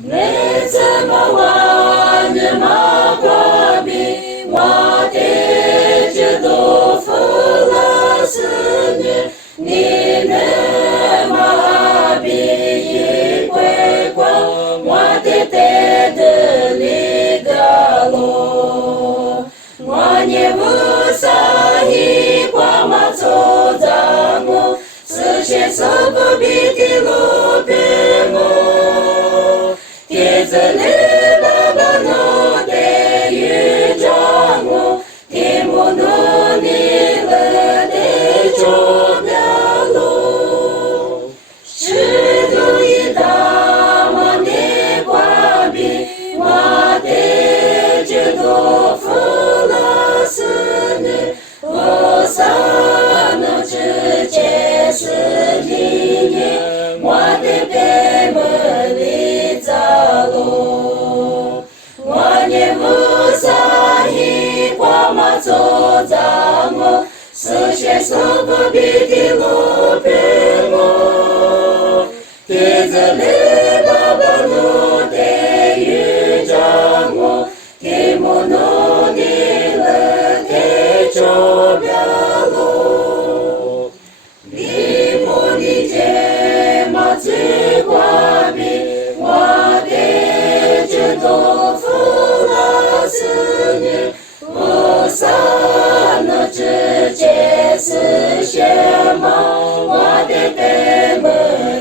你怎么玩的马瓜比我的这都服了四年，你那马比一归光，我的带的里个路，我也不撒一挂马走咱们，四千四不比的路边我。天子里爸爸诺的宇宙我，天母诺你了的中了路，是路一大马的挂比，我的这都服了四年，我撒诺之前是一年，我的北门里。我也不撒一挂马走咱们，四千四不比的路边我，天子里爸爸努的宇宙我，天母努的了的周标路，你母的节马最挂比。我的这都服了四年，我撒诺之前是什么？我的北门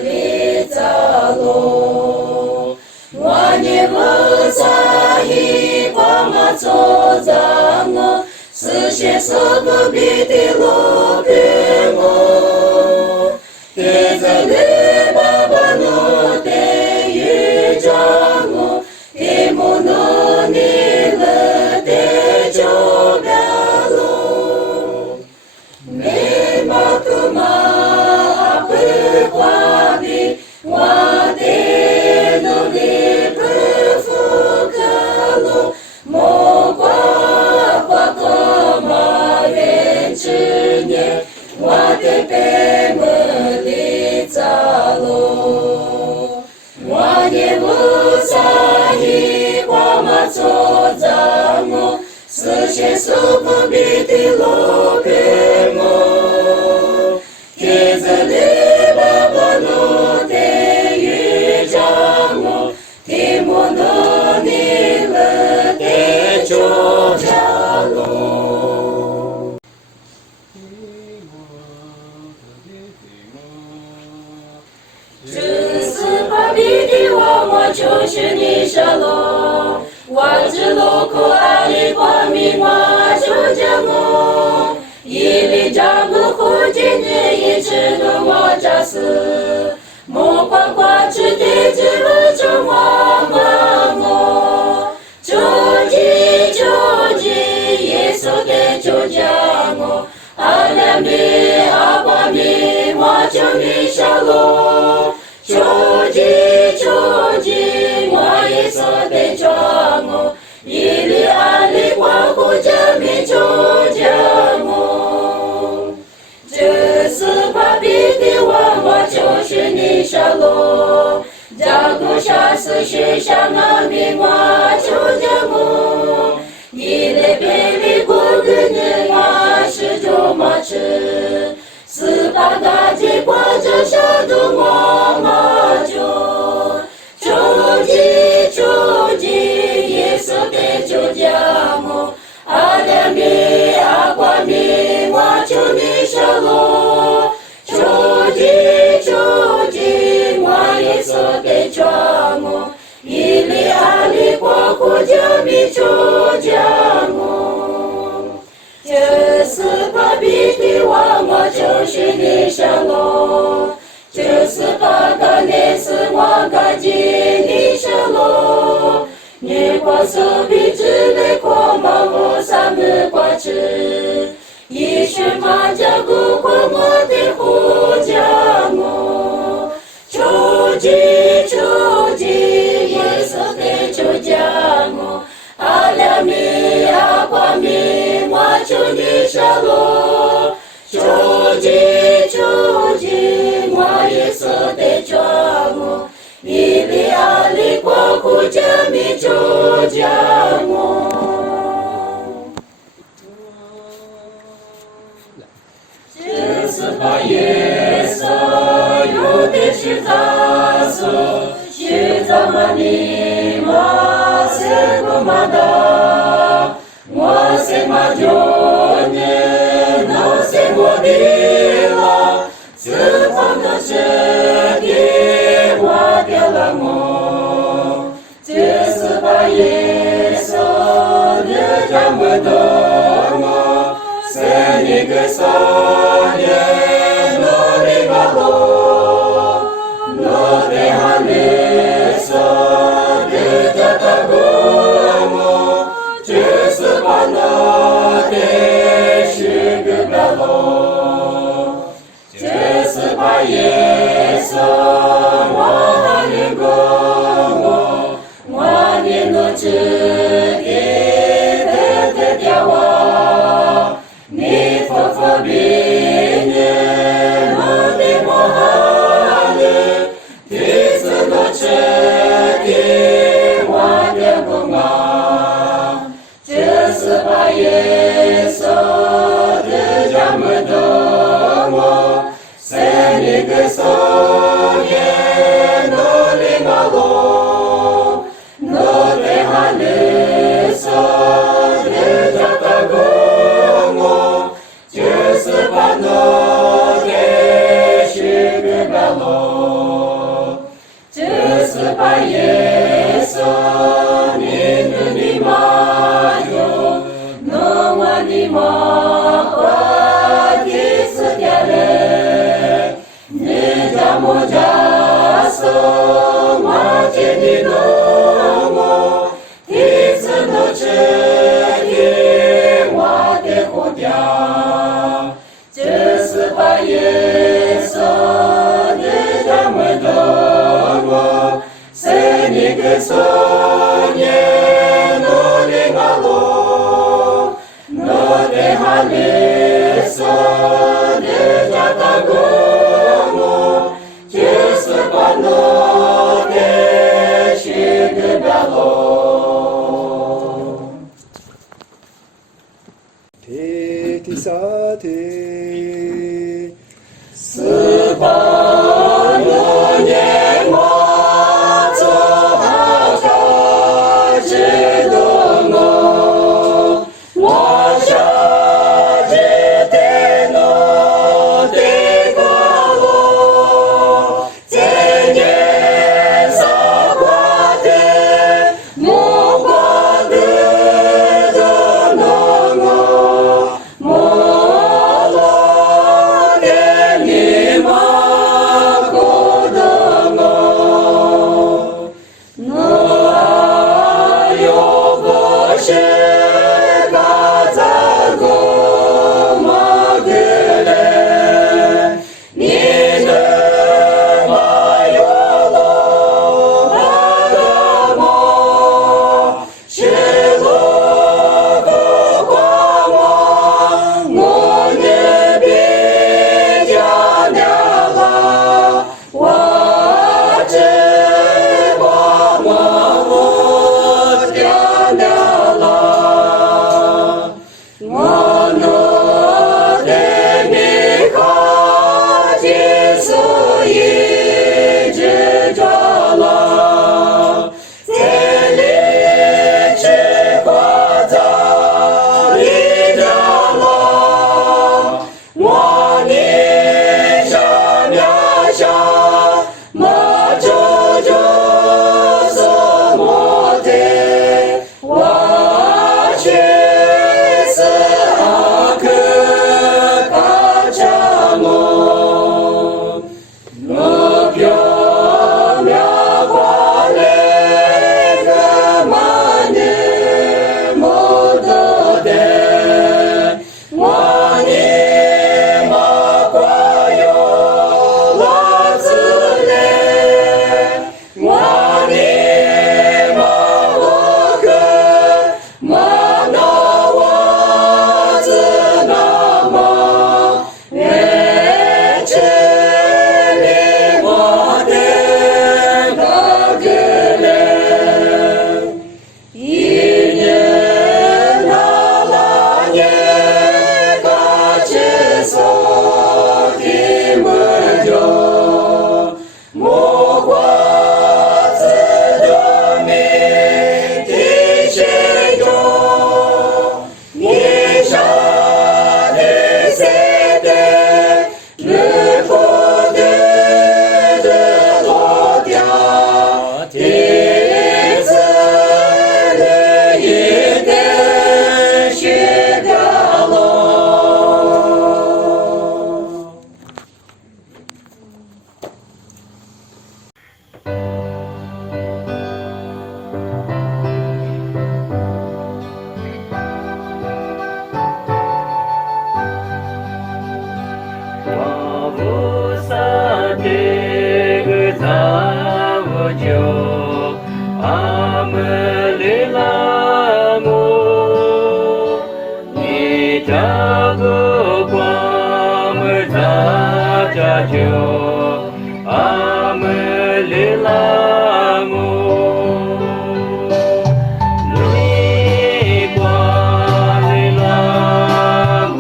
里走路，我也不撒一挂马走咱们，四千四不比的路边我，天子里爸爸努的。我天母努你了的就标路，没毛头马不挂比，我的努力不服可路，莫挂个马远之年，我的北门里走路。我也不撒一挂马走咱们，四千四不比的路边我，天子里爸爸努的宇宙我，天母努你了的就着路。我就是你沙龙，我只路口爱里光明，我就将我一里扎不后见你一直都我扎死，莫夸夸吃的只不中我，究竟耶稣的就将我，阿两米阿光明，我就你沙龙。究竟我耶稣的装我，一里二里光顾着民就将我，这是巴比的我就是你沙罗，加古下是学上阿米我就将我，一里别里过个年我是就马吃。四八大街挂着小肚我马就，究竟耶稣的就将我，阿两米阿光明我就你沙罗，究竟我耶稣的将我，一里二里光顾着米就将我。这是巴比的我就是你沙罗，这是巴嘎内是我嘎吉你沙罗，你挂手臂之内过马我三个挂吃，一学马家古过我的胡家我，究竟耶稣的就将我，阿两米阿光明我就你沙罗，究竟我耶稣的装我，一里二里光。nicio geamă. Ce să paiesă, iute și zasă, și zamanima se comanda, moase magione, nu se modila, să facă ce de la mo. Ce să paiesă, de geamă dămă, se nigăsane, nu rigalo, nu de halesă, de geata gămă, ce să panate și gâbealo. Ce să paiesă, moane gămă, moane noce de deaua, ni fă bine, nu de mohane, ti să noce moane gămă. Ce să paiesă, de geamă dămă, se nigăsane, nu le malo, nu te halesă, de geata gămă, ce să panate și gâbealo. Ce să paiesă, ninimaiu, nu anima poate să te ale, ne geamă geasă, moace din omă, ti să noce moate hodea. Ce să paiesă, de geamă dămă, se nigăsane, nu de malo, nu de halesă, de geata gămă, ce să panate și gâbealo. Tetisate Să panune moață așa ce domnă, moașa ce te note calo, ține 就阿门里拉姆，里瓜里拉姆，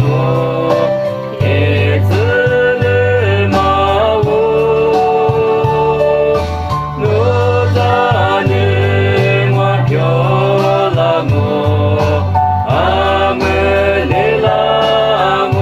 叶子里马乌，努扎尼马飘拉姆，阿门里拉姆。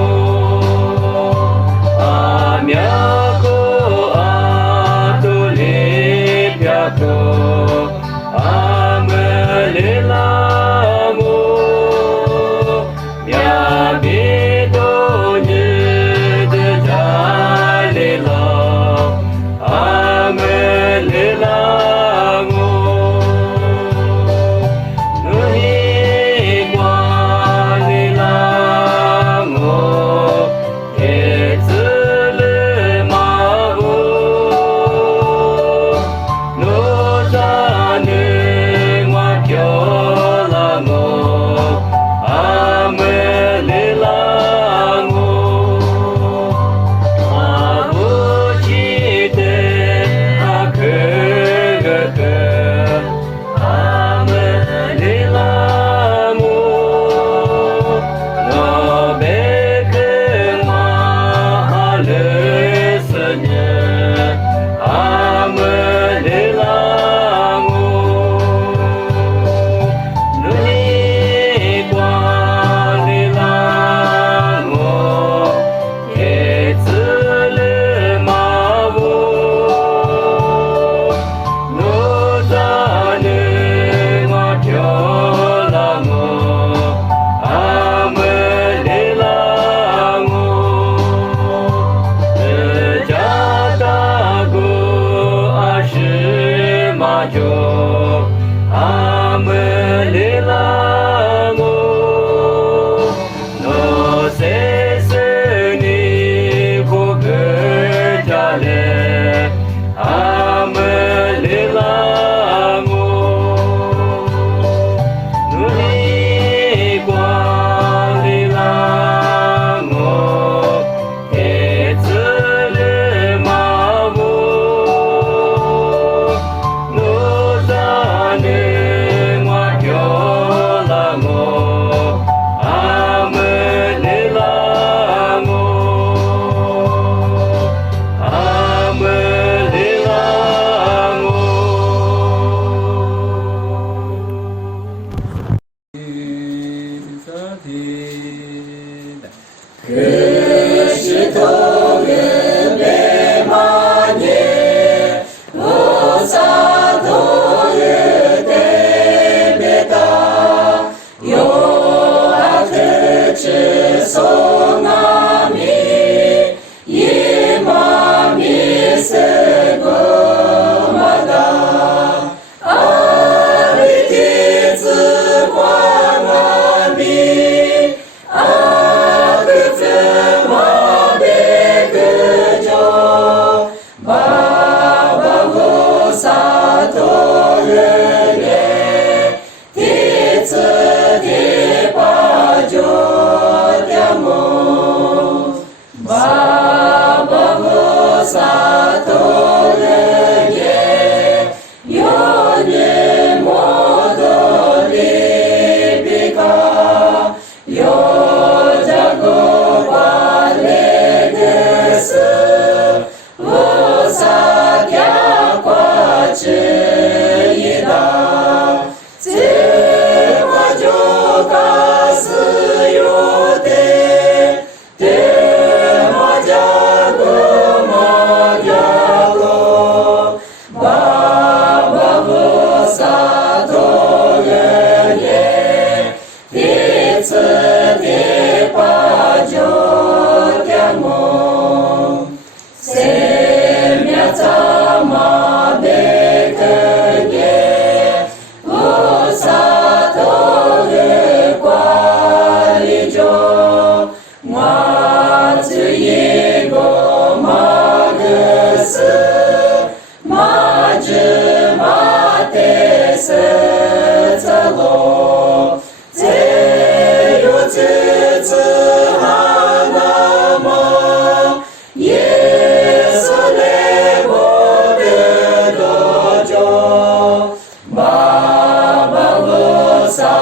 Baba văsatorie,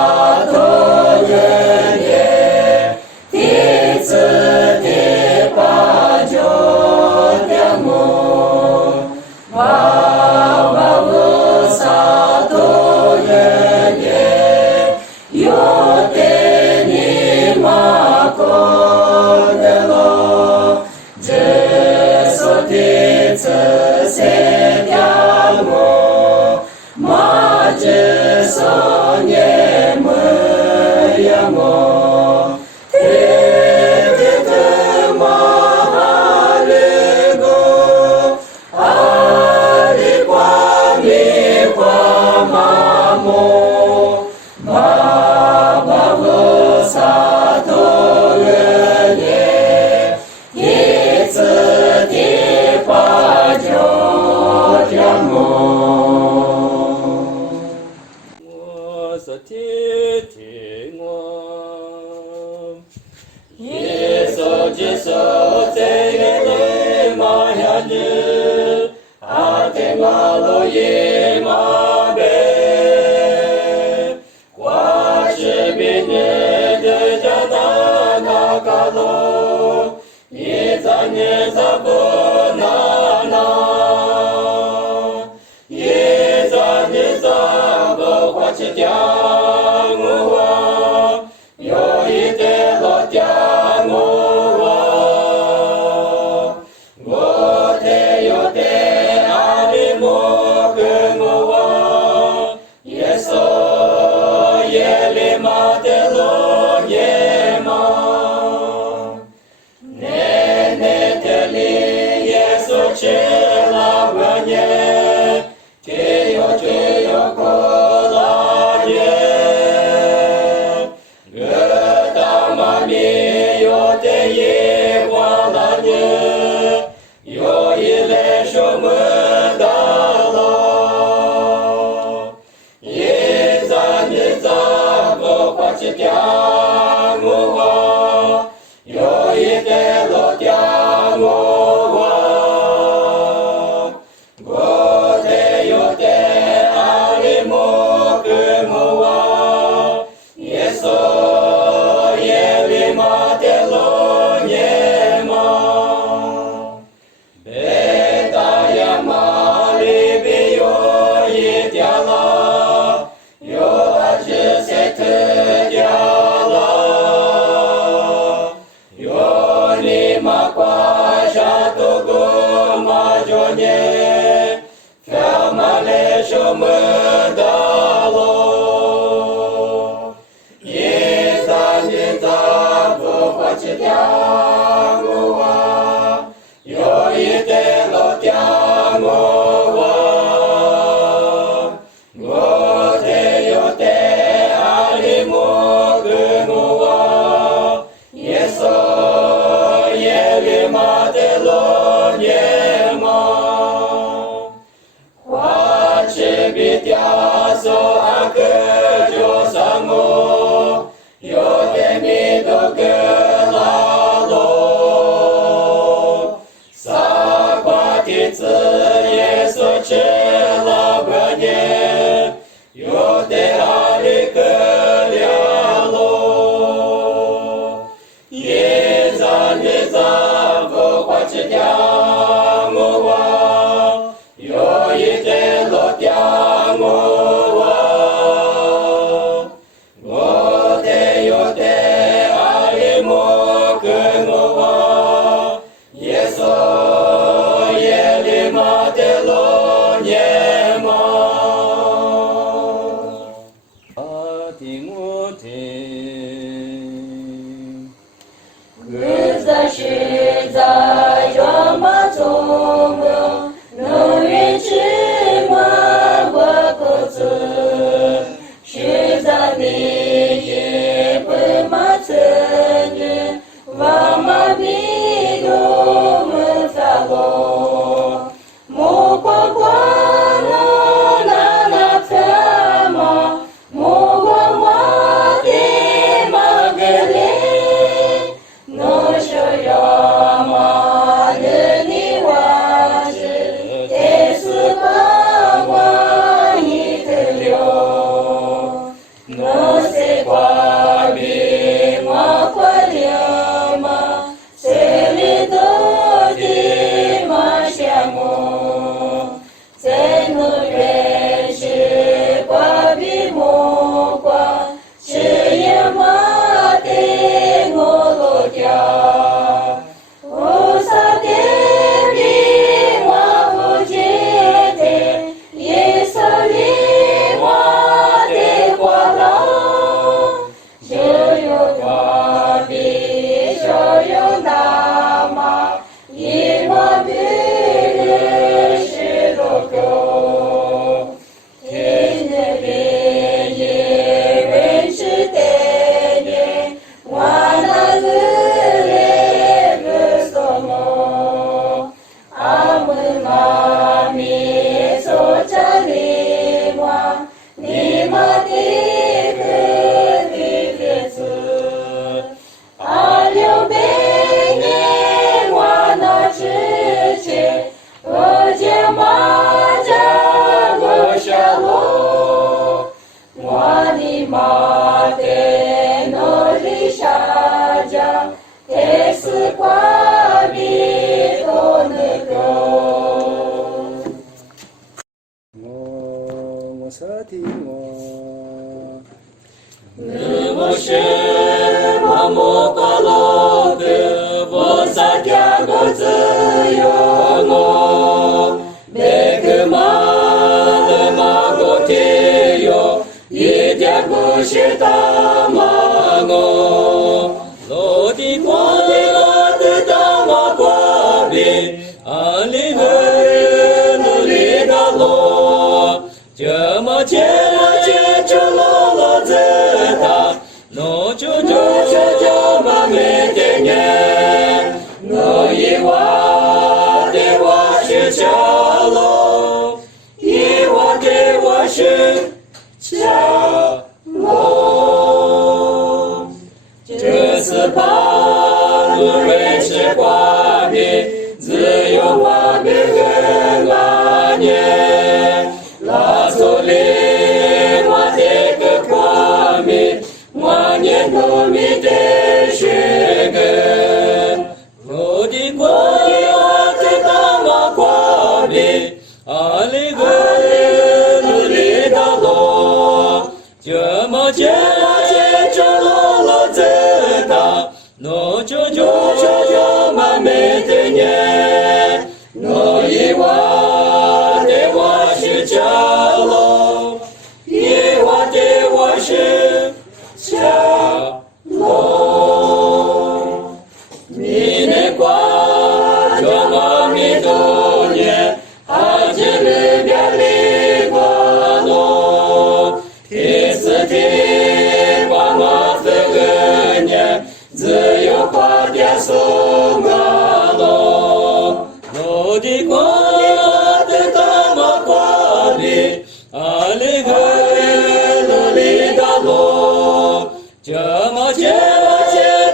tiță te pagioteamo. Baba văsatorie, io te nima cordelo, Gesù tiță se chiamo, ma Gesù ne măriamo. Te mahaligo, mamo, Baba văsatorie, tiță te pagioteamo. să te tingom. Yeso Jesu te mahali, ate malo ye mabe. Quace bine de jada nakalo, yeza neza bonana. Yeza neza bo quace tiangua, yo ite lo tiangua. Gote yo te animo kengua, yeso yele matelo yema. Nene teli yeso chela vanye, teyo kolanye. Găta mami yo te ye walanye, yo ile shomădala. Yeza neza vo face teamua, yo ite lo teamua. Gote yo te animo kemua, yeso yeli matelo nyema. Beta yamali biyo yitiala, yo aje se te diala. 我。我是盲目过路的，我在家过自由我，每个马的马过天哟，一点不是大马我，落地过的我的大马过比，阿里个努力的路，这么接就落了子他。我就嘛没得年，我以我的我是小龙，以我的我是小龙。这次把路人是挂名，自由马别跟那年，拉索里我的个挂名。我念多米的是个，我的国我的大马国里，阿里个努力的路，这么接着落了子大，我就嘛没得年，我以我的我是小龙，以我的我是。小龙，你的光，这么米多年，还记里边里光诺，第四天光马飞个年，自由花点送啊诺，我的光，我的大马光里，阿里个努力的路。这么接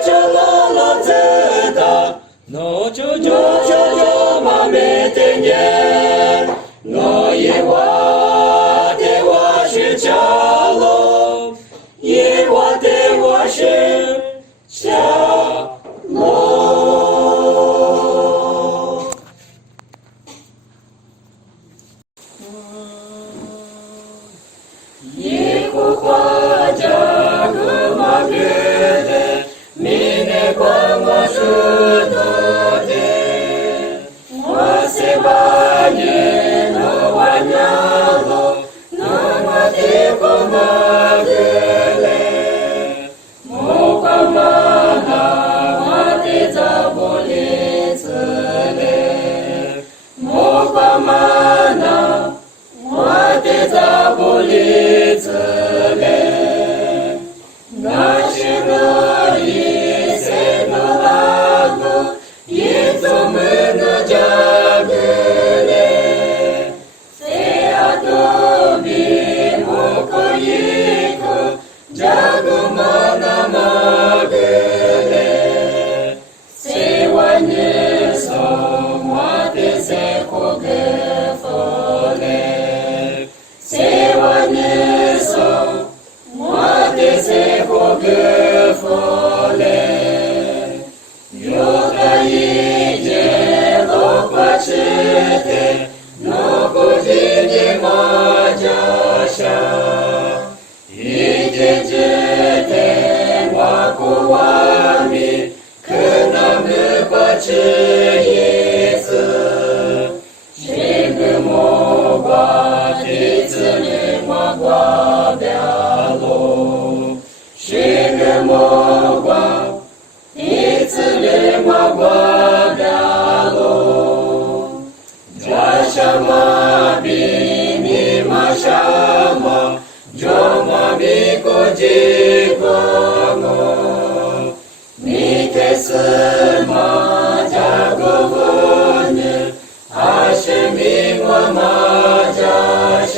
着落了子大，我就嘛没得年，我以我的我是小龙，以我的我是小龙。一幅画家个马别的，明年光我是多的，我是把年我玩呀路，我的个马个嘞，我光马那我的早不离子嘞，我光马那我的早不离子嘞。那是我一生的那个，一种门的家个嘞，谁啊都比我可以个，家个嘛那么个嘞，谁玩你手，我的谁活个佛嘞，谁玩你手。我的谁活个佛嘞？有个一节落花池的，落不进的马家乡，一节节的瓦古瓦米，可那么花池一次，这个木瓜的子里木瓜表。是个目光，一次的目光的路，加上马比你马上马，就马比过几个我，你的司马加个妇女，还是比我马家上。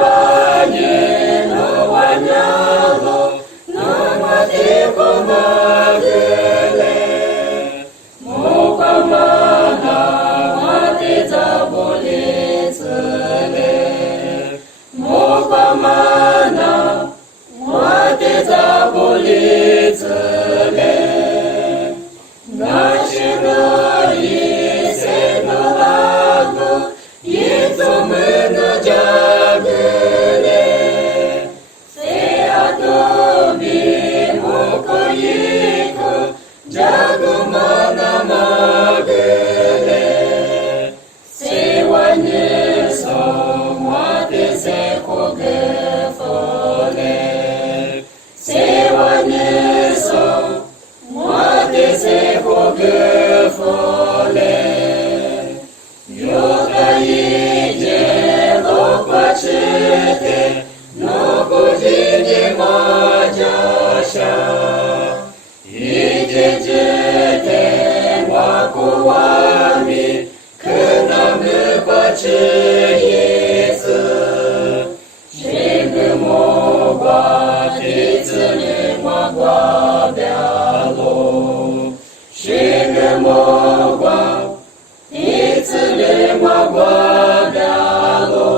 banye no wanyalo no matiko magele mokamana mateza boletsele mokamana mateza boletsele nashino yisenolago yitsumena jagele se adobi mokoyiko jagumana magele se wanyeso mateze kogefole se wanyeso mateze kogefole yoga yije lokachete nokujini majasha yijejete wakuwami kenamukwachi yesu shigumogwa titsulimagwa byalo shigumogwa titsulimagwa byalo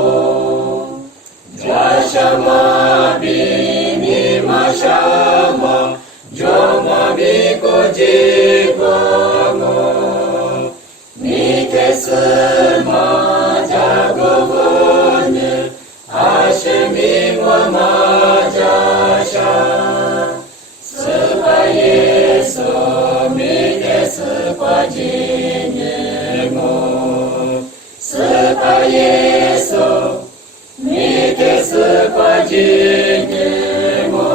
jashama bini mashama joma bikojikono mitesema jagovone ashemingwa majasha suka yeso mitesukwa jinyemo suka yeso mitesukwa jinyemo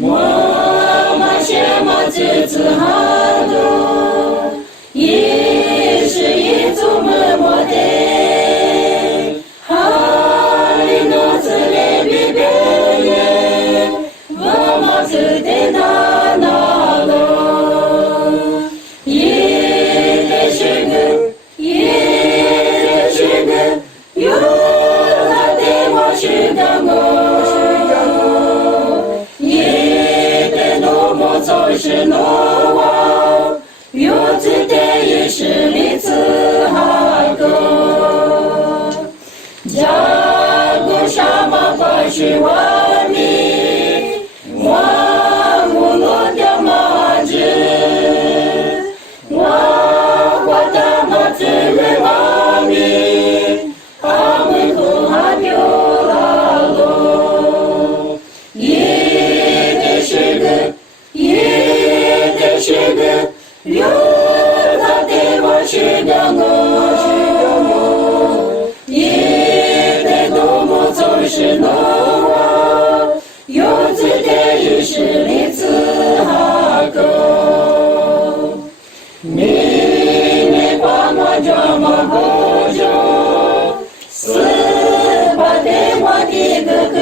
Mama shema tsutsu hado yishi yitsume mote hari no tsule bibeye mama tsute nanalo yite shugu yorate wa shugango是诺瓦，有此的也是里次哈个，加古沙马法是万米，万无罗的马子，万花的马子人阿米，阿门口哈丢拉罗，也得是个。是个有他的我是个我，也得多么总是诺瓦，有自的也是里次哈个，你把我这么不着，是把的我的哥哥。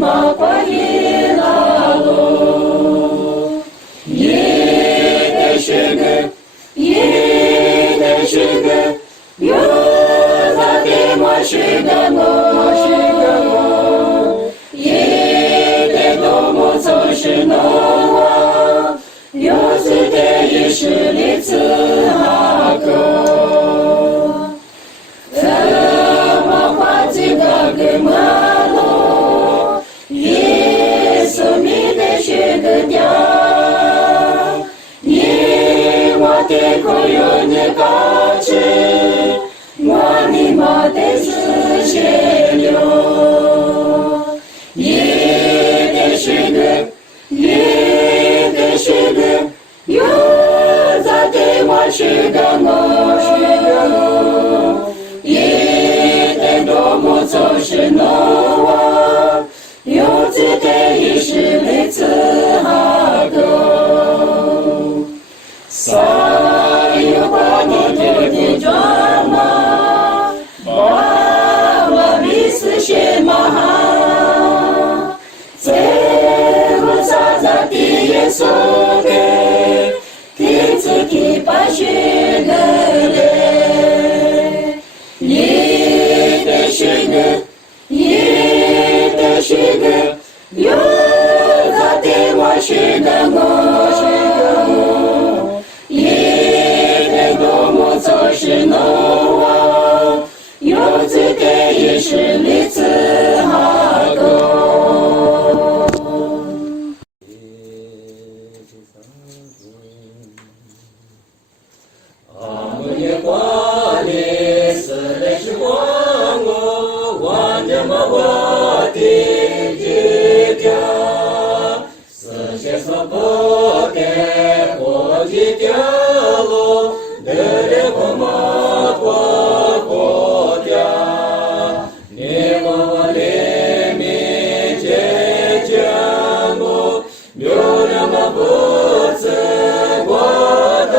马kwa ilalo ye de shige yo za de mo shiga mo ye de do mo so shi no wa yo su de ye shi li tsu ha ko ta ma kwa ji ga ge ma我有你高知，我你妈的是血流，也得是个，有咋的我是个我，也得多么总是诺瓦，有自的也是每次哈个。Shema 所给，天赐提拔许的嘞，一的许的，一的许的，有他的我许的我，一的多么总是诺我，有罪的也是立志哈多。阿门耶瓜里斯雷是光我，万人马我的基调，世界所不给我的掉落，得了我马过掉，你我里面结将我，有了马不自我的。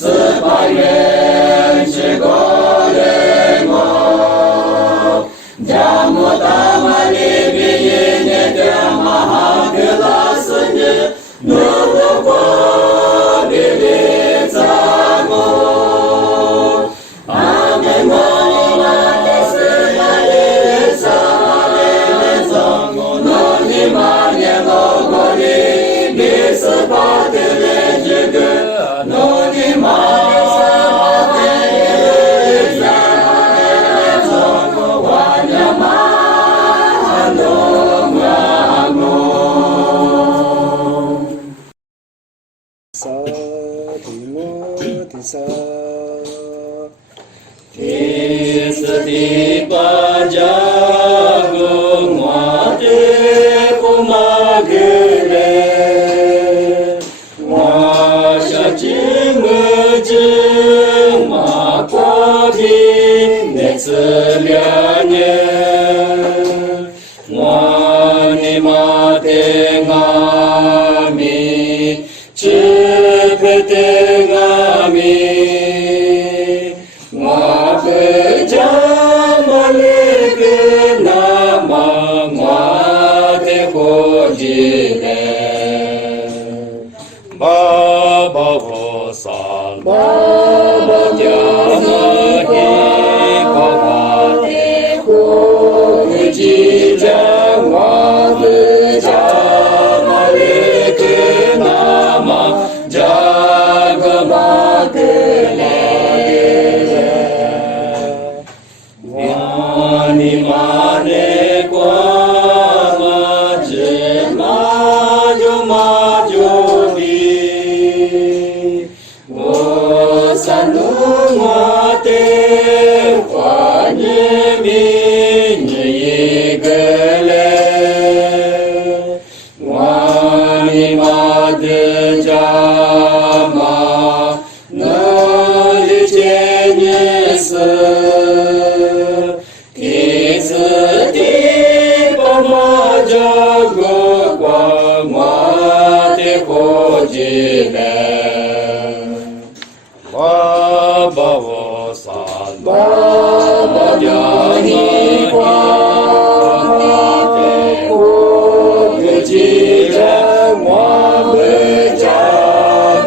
Спаєн чи големо, дямо тамалі біїні тема гласні, нурдоко біліцамо. Амен молімати сималіліця, нонімання ногорі, бісипати лежиги, нонімання сималіліця, ваня ману ману. Sa di mo di sa. Istati pajagung wate kumagele, washachimuji makwadi netslianye, wani matengami, chipetengami. Baba Vosan, Baba Dhyanahi Bhavati, Jija Wavija Malike Nama Jagamagale Vani Mane Kwa Majo Majo Sanumate Wanyemi Nyigale Wani Madjama Nalichenyesu Kisati Pamajago Kwa Mate Kojile Baba Vosan, Baba Dhyani Kwate Ujija Mwabeja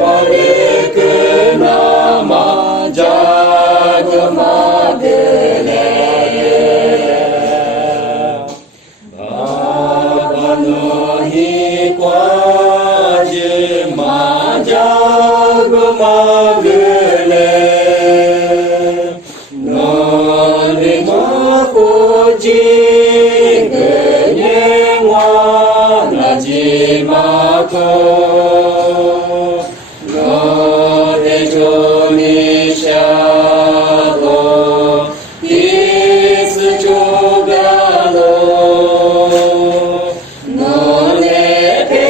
Malike Nama Jagamagale Baba Nahi Kwaje Majagamagale Nani makoji genyengwa najimako Nani joni shalo isu chugalo Nani pe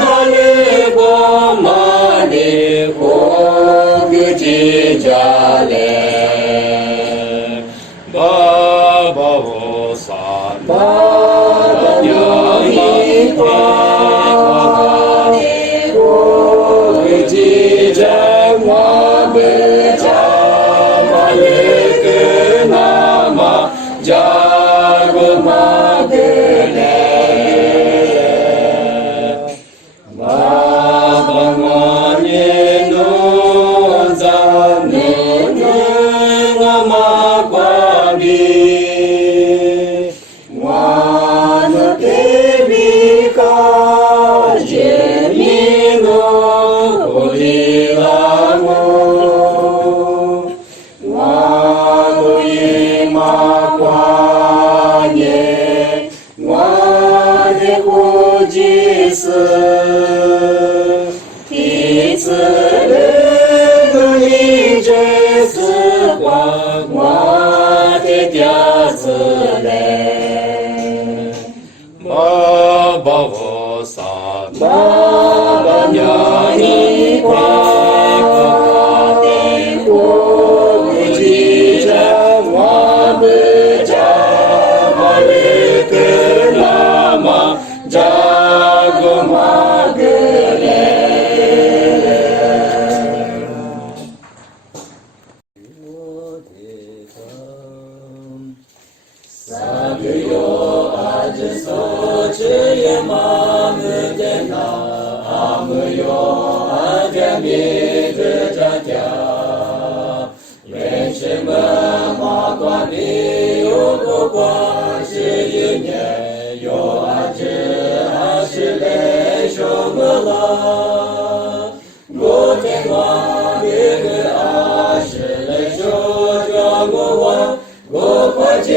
hale bomane jale Baba Vosan, Baba Dhyani Kwate Ujija Mwabeja Malike Nama Jagamagale Baba Manye Nozane Namakwadi Wana Kebika Jemino Odilamo Wano Imakwanye Wane Kujisu Kitsure Guni Jesu Kwa Wate Tyazule Baba Vosan, Baba Dhyani Kwate Ujija Mwabeja Malike Nama Jagamagale 子长家，愿是文化光明有多光是一年，有安置还是雷手么了？我天光一个二十雷手转过弯，我快进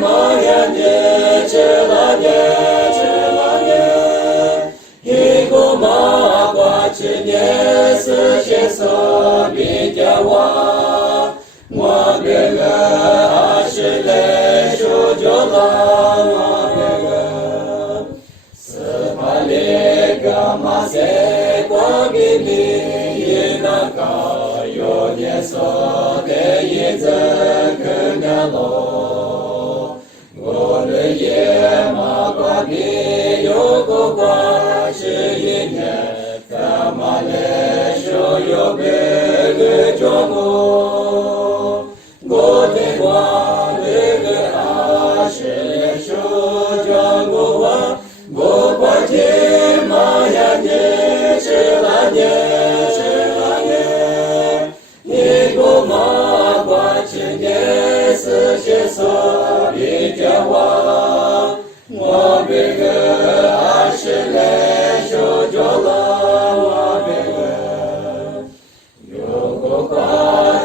马呀年吃了年吃了年，一个马挂吃年四千色比较哇，我别个二十雷手就了我别个，四百里个马赛光比你一那个有年色的一阵更加喽，我的野马挂比有个挂是一年，干嘛的手有别个装我，我的光那个二十手装我哇，我挂进马呀年吃了年吃了年，一个马挂吃年四千色比较哇，我别个二十来手着了我别个，有个挂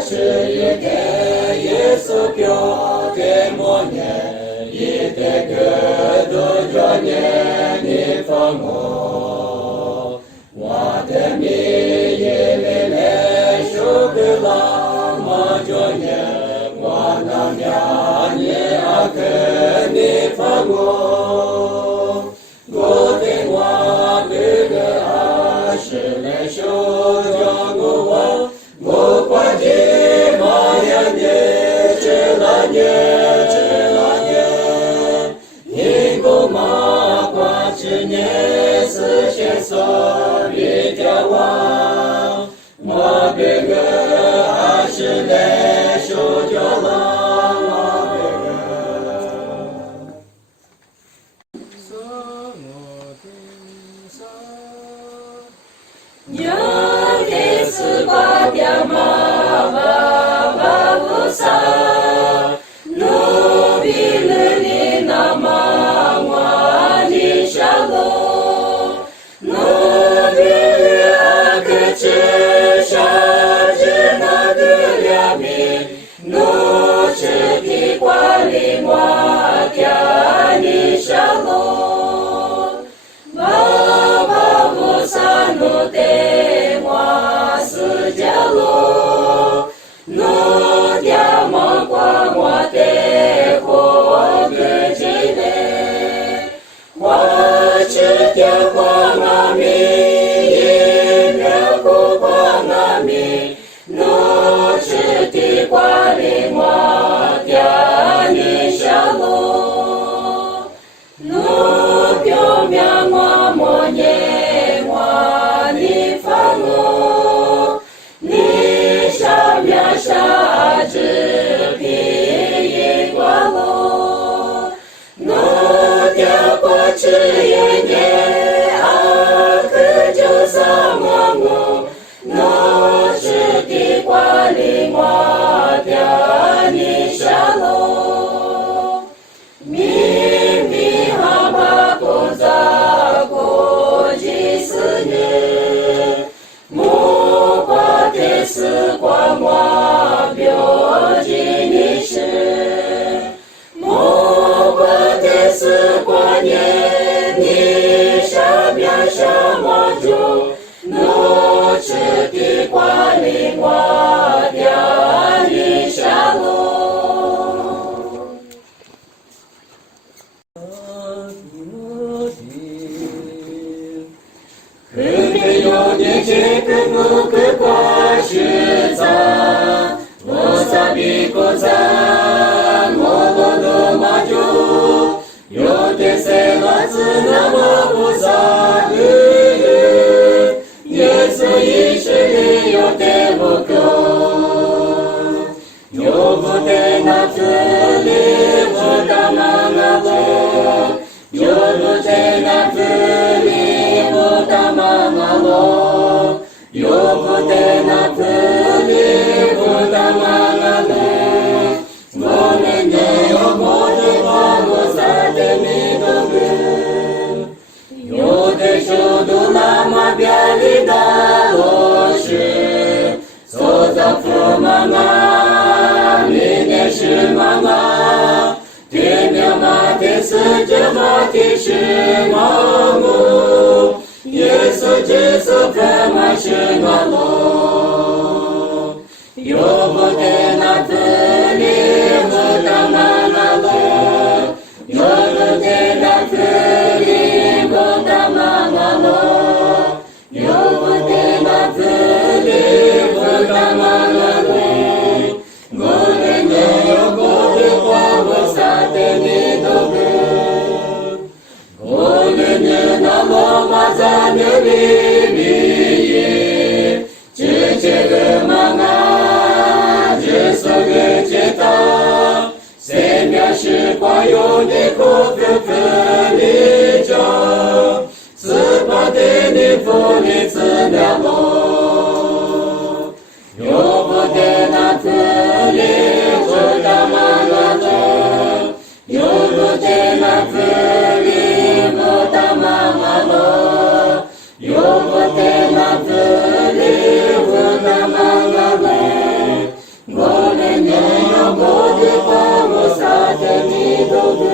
吃一天也是表给我年，一天个都着年你放我，我的命也没来手个了我着年，我那娘你啊跟你放我，我的我这个二十来手着我，我快进马呀年吃了年吃了年，一个马挂吃年四千色比较哇，我别个二十来手着了我别个。有天是挂掉马爸爸不杀，努比了你那马我的下路，努比了个吃下只那个两米，努吃的瓜里我家的下路，爸爸不杀努的我是家路，努掉毛瓜我的活个几嘞，我吃掉花妈咪，一苗不花妈咪，努吃的瓜里我家的下路，努表面我莫念我的房屋，你上面啥子皮一挂路，努掉过吃一年啊可就啥么我，努吃的瓜里我家的下路，明明哈巴不咋过几十年，木瓜的是瓜我表记你是，木瓜的是瓜年你上面什么就，努吃的瓜里我家的下路。可没有的这个木个瓜是在妈妈，你也是妈妈，天喵妈天使这妈天使妈母，耶稣基督可妈是妈罗，有不得那子里不得妈妈罗，有不得那子里不得妈妈罗，有不得那子里不得妈妈罗，我的女有我的花我撒的你都个，我的女那罗马在那里里，只这个妈妈，只所的知道，谁表示光有你可不可理解？是把的你福利治疗罗，有不得那福利不打妈妈罗，有不得那福利不打妈妈罗，有不得那福利不打妈妈罗，我的女有我的花我撒的你都对。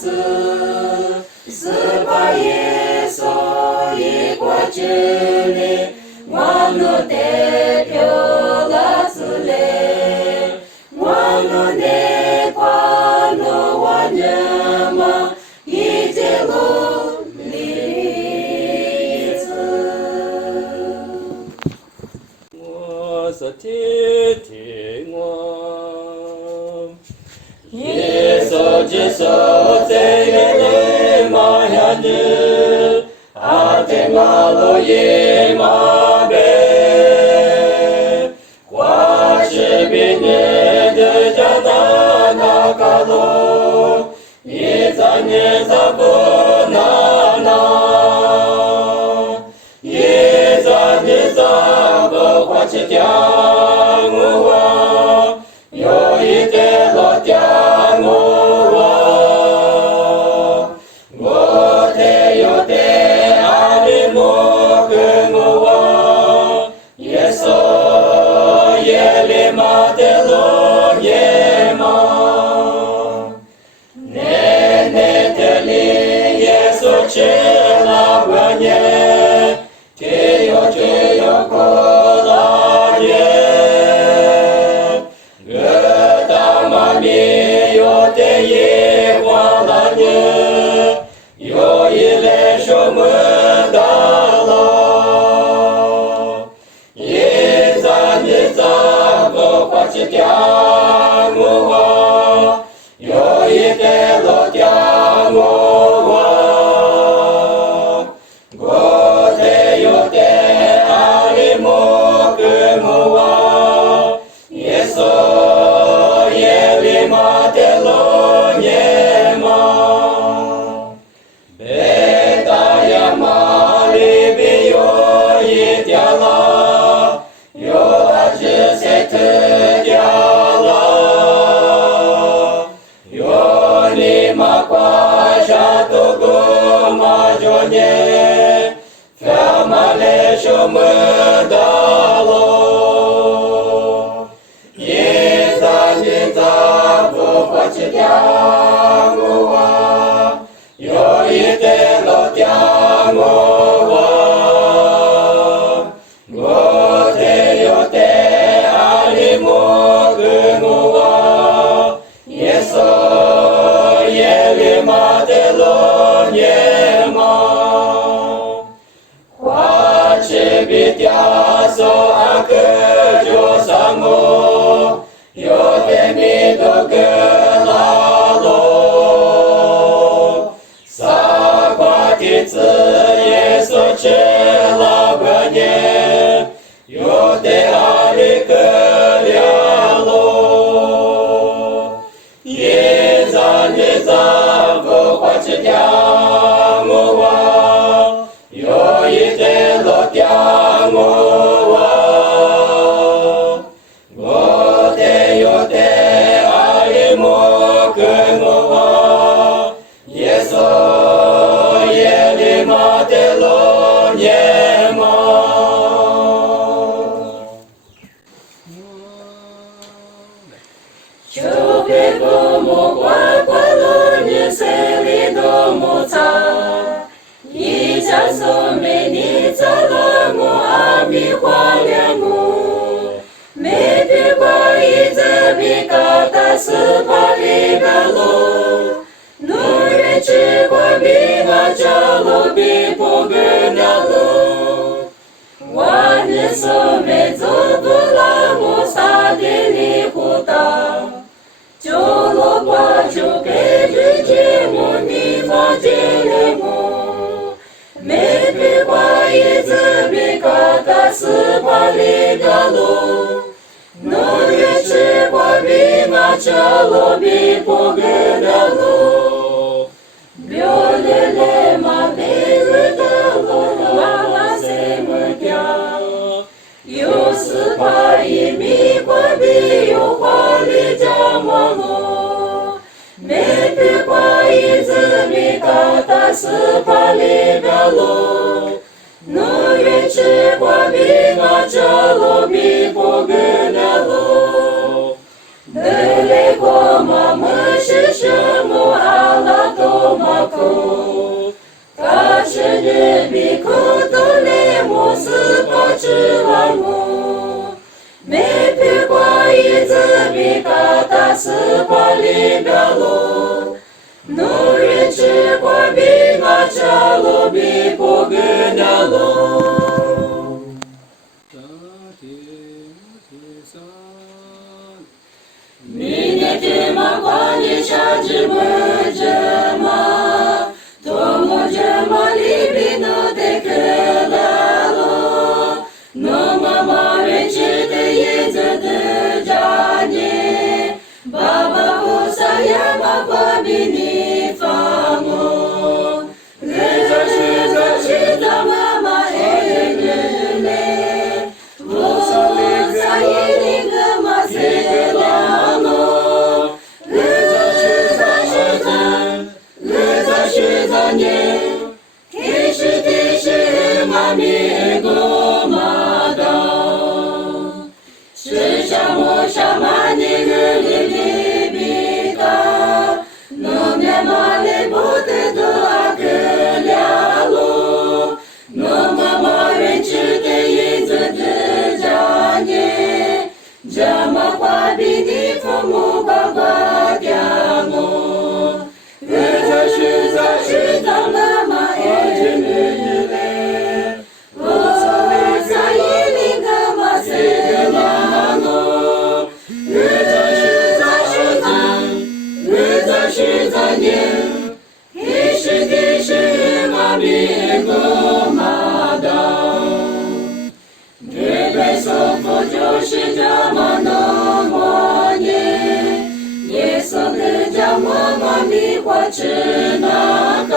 子，是把耶稣一过去里，我努得漂了子嘞，我努得qua努我娘嘛，一直路里子。我是天天我，耶稣基督在耶路马呀子，阿提马路耶马贝，花是比你的家大那个路，一在你在不那那，一在你在不花起掉我，有一点落掉我，我得有得爱你莫跟我，耶稣耶利马的路耶马，奶奶的里耶稣吃了我耶，只有过了耶，个大妈咪有的一花了耶，有一类什么大了，一在你在不花起掉我，有一点落掉我，我得有点爱你莫跟我，耶稣耶利马的路耶马，北大洋马里边有一条路，有二十三条了，有你马挂上多个马着呢，法马来什么大路，一在你在不花起掉我，有一点落掉我，我得有得爱你莫跟我，耶稣耶利马的路耶马，花枝比掉手阿哥就上我，有点米都跟拉罗，傻瓜的子耶稣吃了个年，有点阿里个了罗，一在你在不花起掉我，有一点落掉我，我得有点爱你莫跟我，耶稣耶利马的路耶马。就别父母乖乖路你谁里都没差，一家说没你在了我阿弥花莲母，没别过一直比高大是怕里个路，努力去过比我家路比不跟了路，我你说没走不了我啥的里胡大。就落挂就给日节目你发接了我，没比挂一直比高大是怕里个路，努力去过比我家路比不给了路，流泪泪嘛没日的路娃娃谁没掉，有时怕一米过比有花里家么路，没比挂一直比高大是怕里个路，努力去过比我家路比不给了路，得来过嘛没是什么阿拉多。死把里边路，奴人吃过比那家路比不给那路。明年的嘛，过年下只不这么，多么这么里边都得可来了，那么嘛人吃的叶子的家呢，爸爸菩萨也嘛不比你放我，是的妈妈爱人嘞，菩萨一定个嘛是了咯，是的呢，天是地是嘛咪个嘛的，是啥么啥嘛你个里里比的，那面嘛里不得多啊个了咯，那么嘛人吃的叶子的家呢，这么话比你父母呱呱掉我。是的妈妈爱人嘞，菩萨一定个嘛是了咯，是的呢，天是地是嘛咪个嘛的，日本生活就是这么那么呢。耶稣的家我妈咪花吃那个，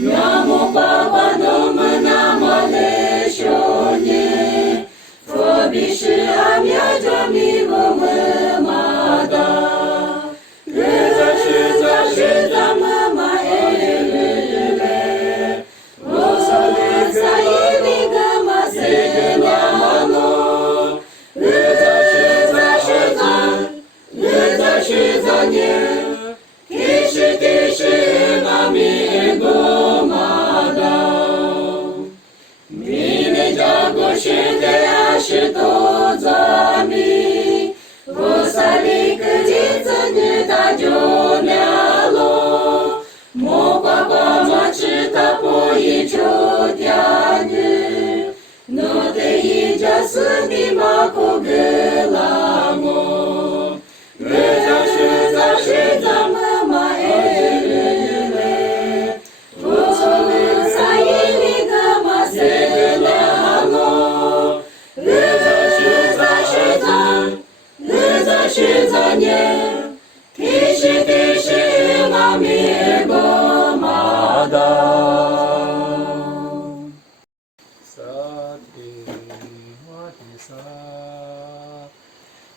那么爸爸那么那么的兄弟，佛比是阿苗着咪我们妈的，是的妈妈爱人嘞，菩萨一定个嘛是了咯，是的呢，天是地是嘛咪个嘛的，你的家国是的呀是多咱咪，菩萨里个金子女大就了咯，莫呱呱嘛吃他不一就掉女，我的一家是你嘛可个啦我。是的妈妈爱人嘞，菩萨一定个嘛是了咯，是的呢，天是地是嘛咪个嘛的。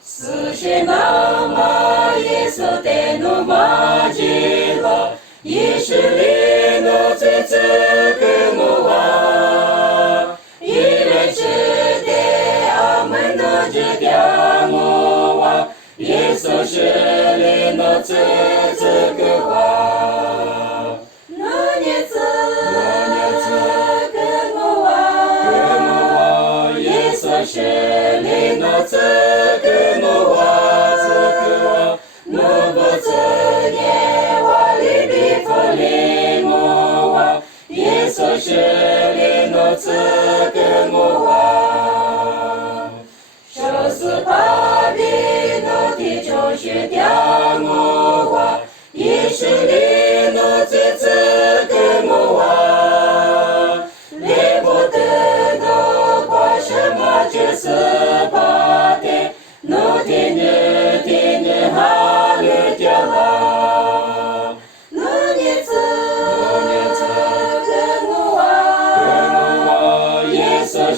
死是妈妈耶稣的诺玛吉拉，也是里诺子子个诺娃，一人吃的阿门诺子的诺娃，耶稣是里诺子子个娃，诺年子个诺娃，耶稣是里诺子。是里诺子跟我娃，小四巴比诺的就是掉我娃，也是里诺子跟我娃，离不得的过什么就是巴的，诺的女哈绿掉了，诺年子。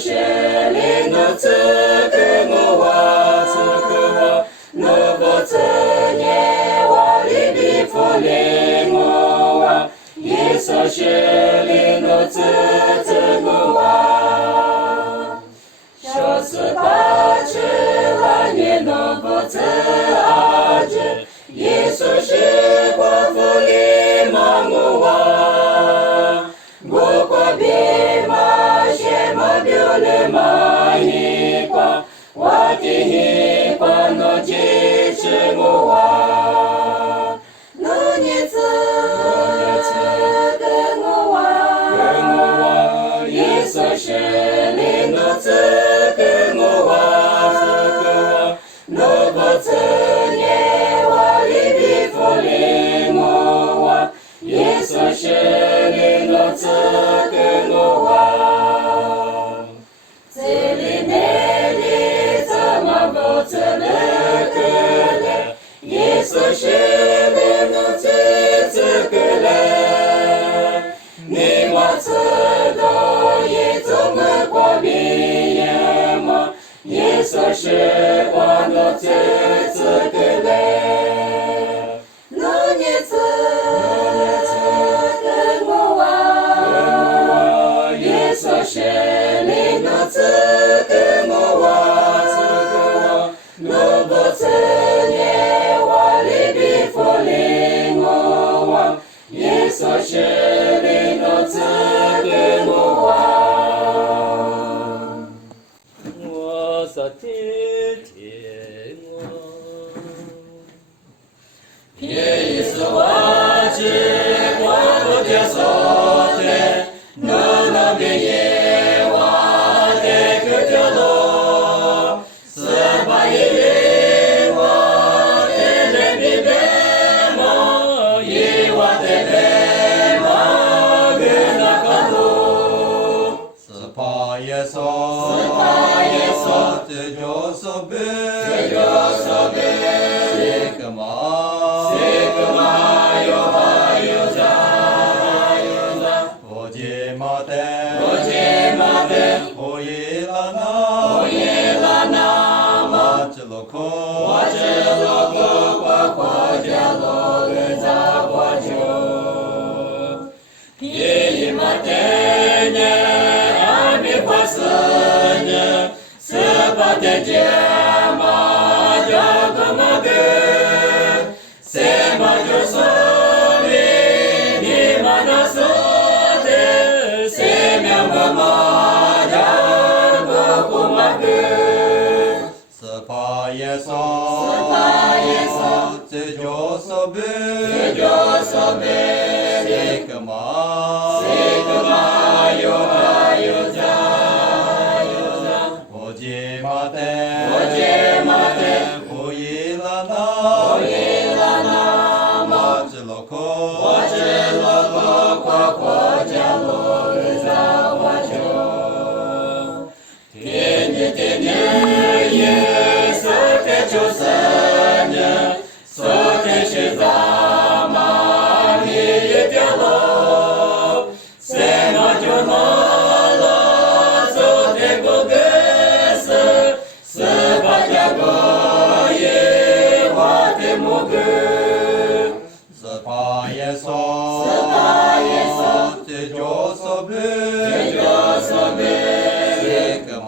是里诺子跟我娃，诺不子耶娃里比弗里我娃，耶稣是里诺子跟我娃，小四八吃了耶诺不子阿子，耶稣是寡妇里嘛我娃，我寡别嘛些嘛表里嘛一挂，我的一挂诺吉是我。说是光的子子给嘞，那年子跟我玩，耶稣是领那子跟我玩，那不子耶我里比佛领我玩，耶稣是领那子跟我玩，我所听听我。耶稣我只光不接受的，那那边耶我的可着咯，是把耶我的人比别么，耶我的别么跟那个路，是怕耶稣，这就是别，这个嘛。这就是别，这个嘛，有在，我接马的，我伊拉那，马子罗克，夸家罗在我就，天天耶稣的救生人。昨天是咱们一条路，什么就拿了，昨天不给是18个月花的木根，是怕耶稣，这就是别，这个嘛，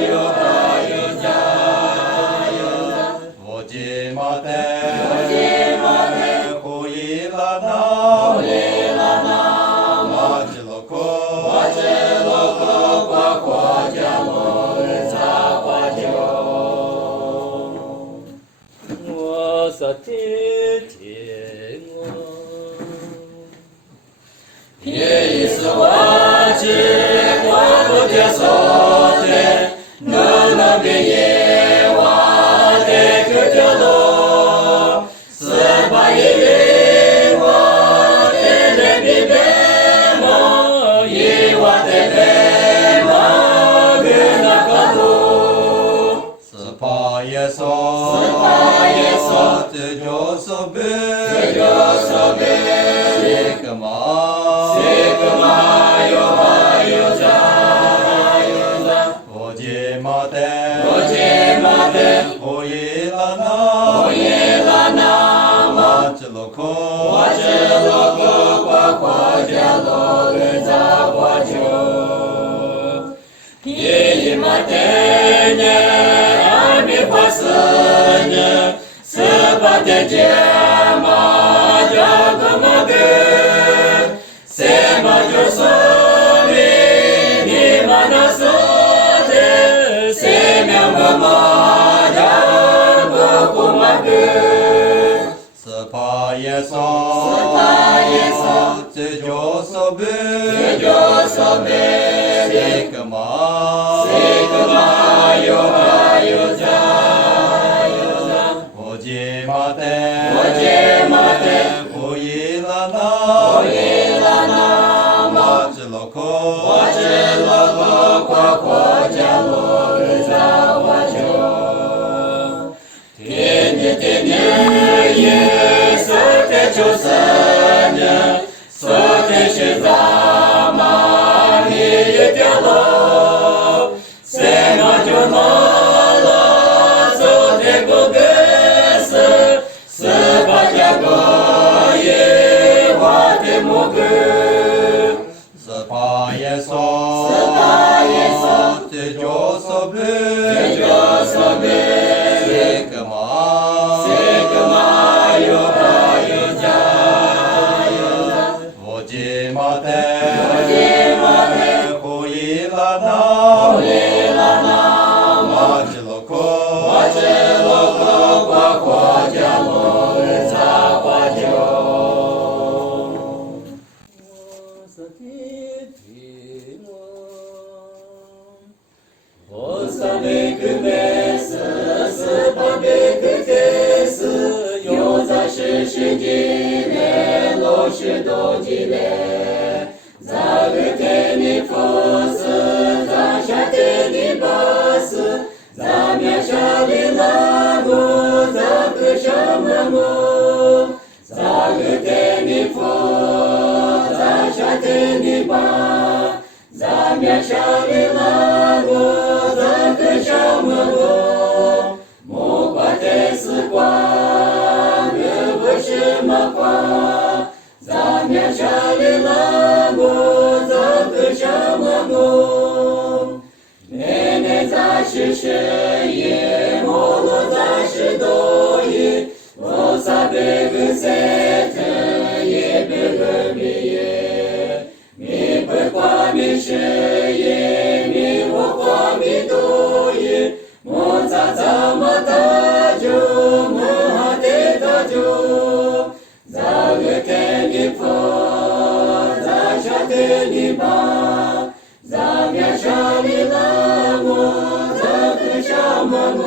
有在。我伊拉那，马吉罗克，夸家罗在花就，我所听我。耶稣我只光不接受的，那边耶我的可着咯，是把耶我的人比别么，耶我的别么跟那个路，是怕耶稣，这就是别，这个嘛，有在，我接马的，我伊拉那，马子罗克，夸家罗在我就，耶马天年阿弥陀佛年，是把的家嘛叫个么个，什么就说明你们那说的，什么嘛叫个不么个。是怕耶稣，这就是别，这个嘛，有在，我接马的，我伊拉那，马子罗克，夸家罗在我就，天天耶稣的救生人，昨天是咱们一条路，什 스파에서 제조섭을 세금하여 바유자여 오지마대 고일라나 마질로코 과과자로 사과죠 오사베크베스 스파베크테스 요자시시지레 로시도지레 자그테니포스 자샤테니바스 자미샤리라고 자그샤마모 자그테니포 자샤테니바 자미샤리라고 자그샤마모 모과테스과 그부시마과 자미샤리라고 자그샤마모 네네자시시예 모노자시도이 오사베그세테 예베그미예 미불과미시예 미호과미도이 모자자마다주 무하테다주 자그테니포 자샤테니바 자미샤리라고 자그샤마고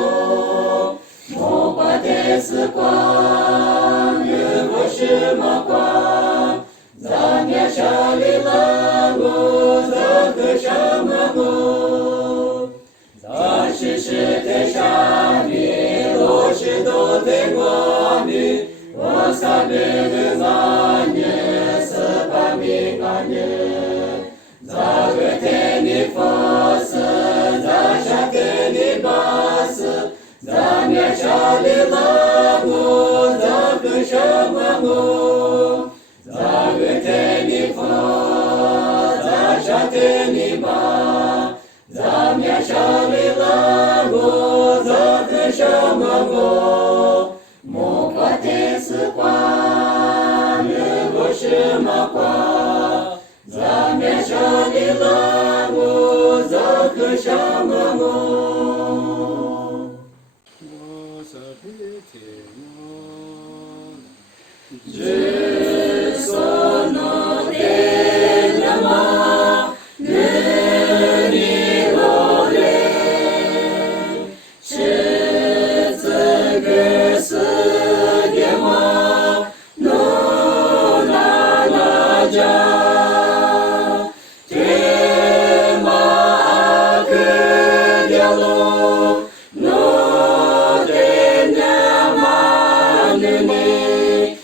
모바테스과 그부시마과 자미샤리라고 자그샤마고 자시시테샤미 로시도테과미 와사베그가니 스파미가니 자그테니포스 자샤테니바스 자미샤리라고 자그샤마고 자그테니포 자샤테니바 자미샤리라고 자그샤마고 모과테스과 느부시마과 자미샤리라고 자그샤마고 제소노 델라마 느리로레 츠츠그 스게마 노나나자 테마 그델로 노데냐마느니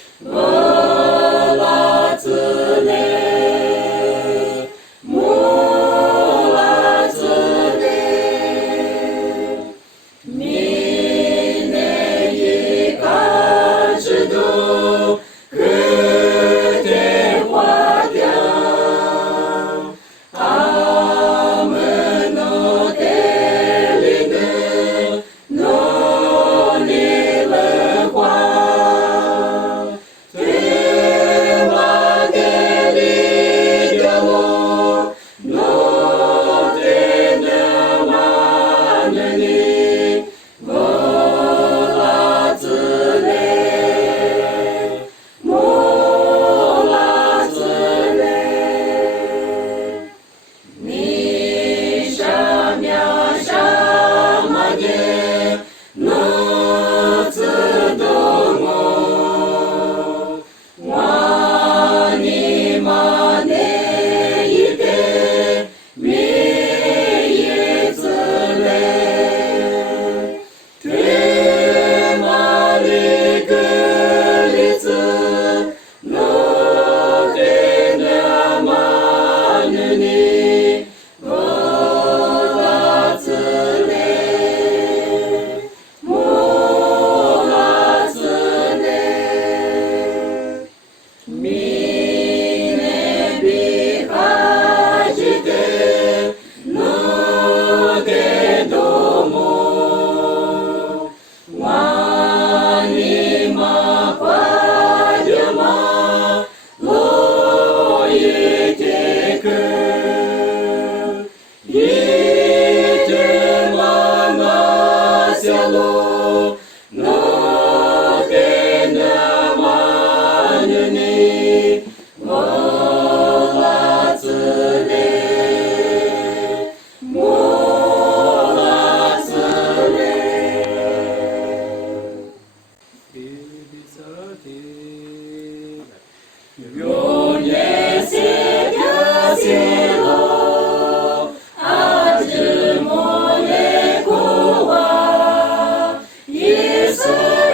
永远세냐 세로 아주 모래 고와 예수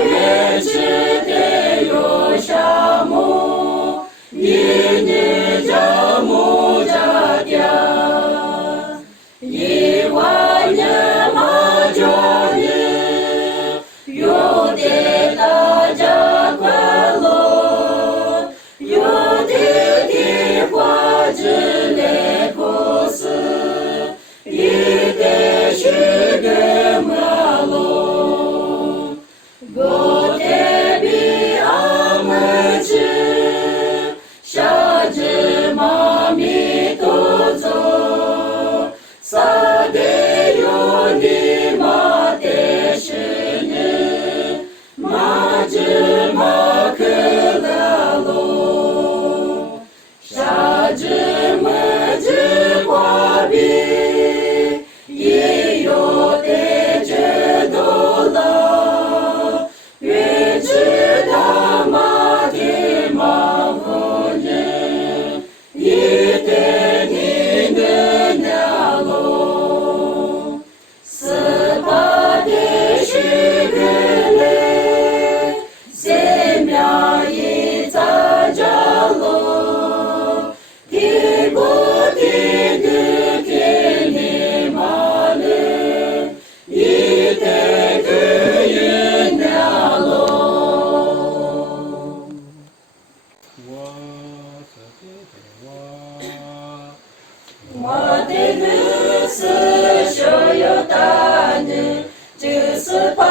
왼치대 요샤모 이니 자모 자랴 이와냐 마조니 요데 다자과로 요데 디화즈레 고스 이데 시게마로 고데비 아무즈 샤즈 마미 도조 사데요니 마데시니 마즈 마크달로 샤즈 마즈 과비 이요데 제도라 위즈다 마디 마고니 이데니 느냐로 스바데 시그네 세명이 자자로 디고디드 게니마네 이데 그인냐로 마데르스 쇼요다네 주스파노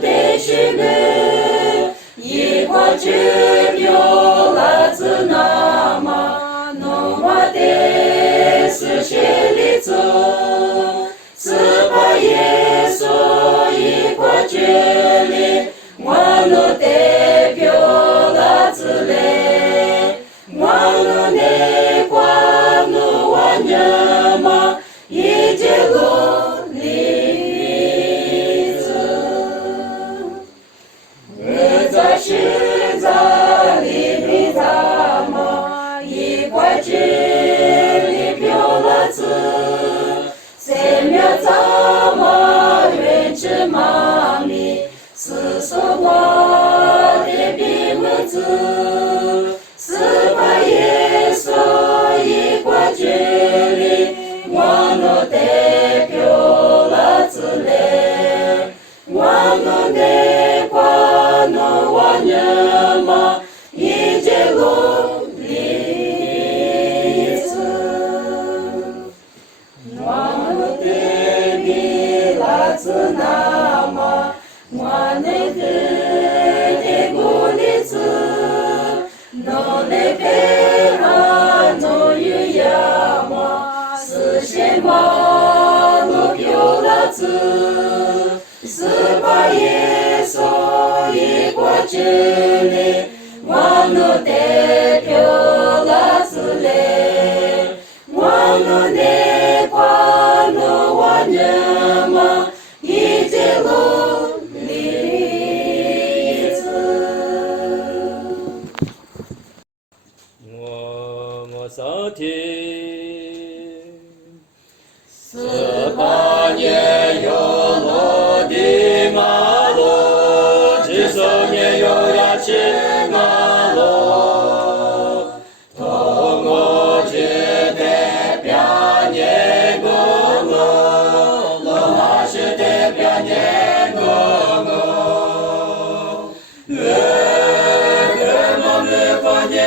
대시네 이과즈묘라즈나마 노마데스 셰리츠 스파예소 이과즈리 와노 대표라즈레 와노 네과노 와냐마 이제로 리즈 의자시자 리비자마 이과지 리표라즈 세며자마 왼츠마미 스소와 대비무즈 스바예소 이과지리 와노 대표라즈레 와노 네과노 와냐마 이제로 리즈 와노 대비라즈나마 와네 그대고리즈 너네 배하 노유야마 스시마 노표라즈 스바예소 이과즈리 와노 대표라즈레 와노 네과노 와냐마 이제로 리즈 스파니에 요로디마로 지성에 요야치마로 동오지 대변예 공어 로마시 대변예 공어 그몸을 권예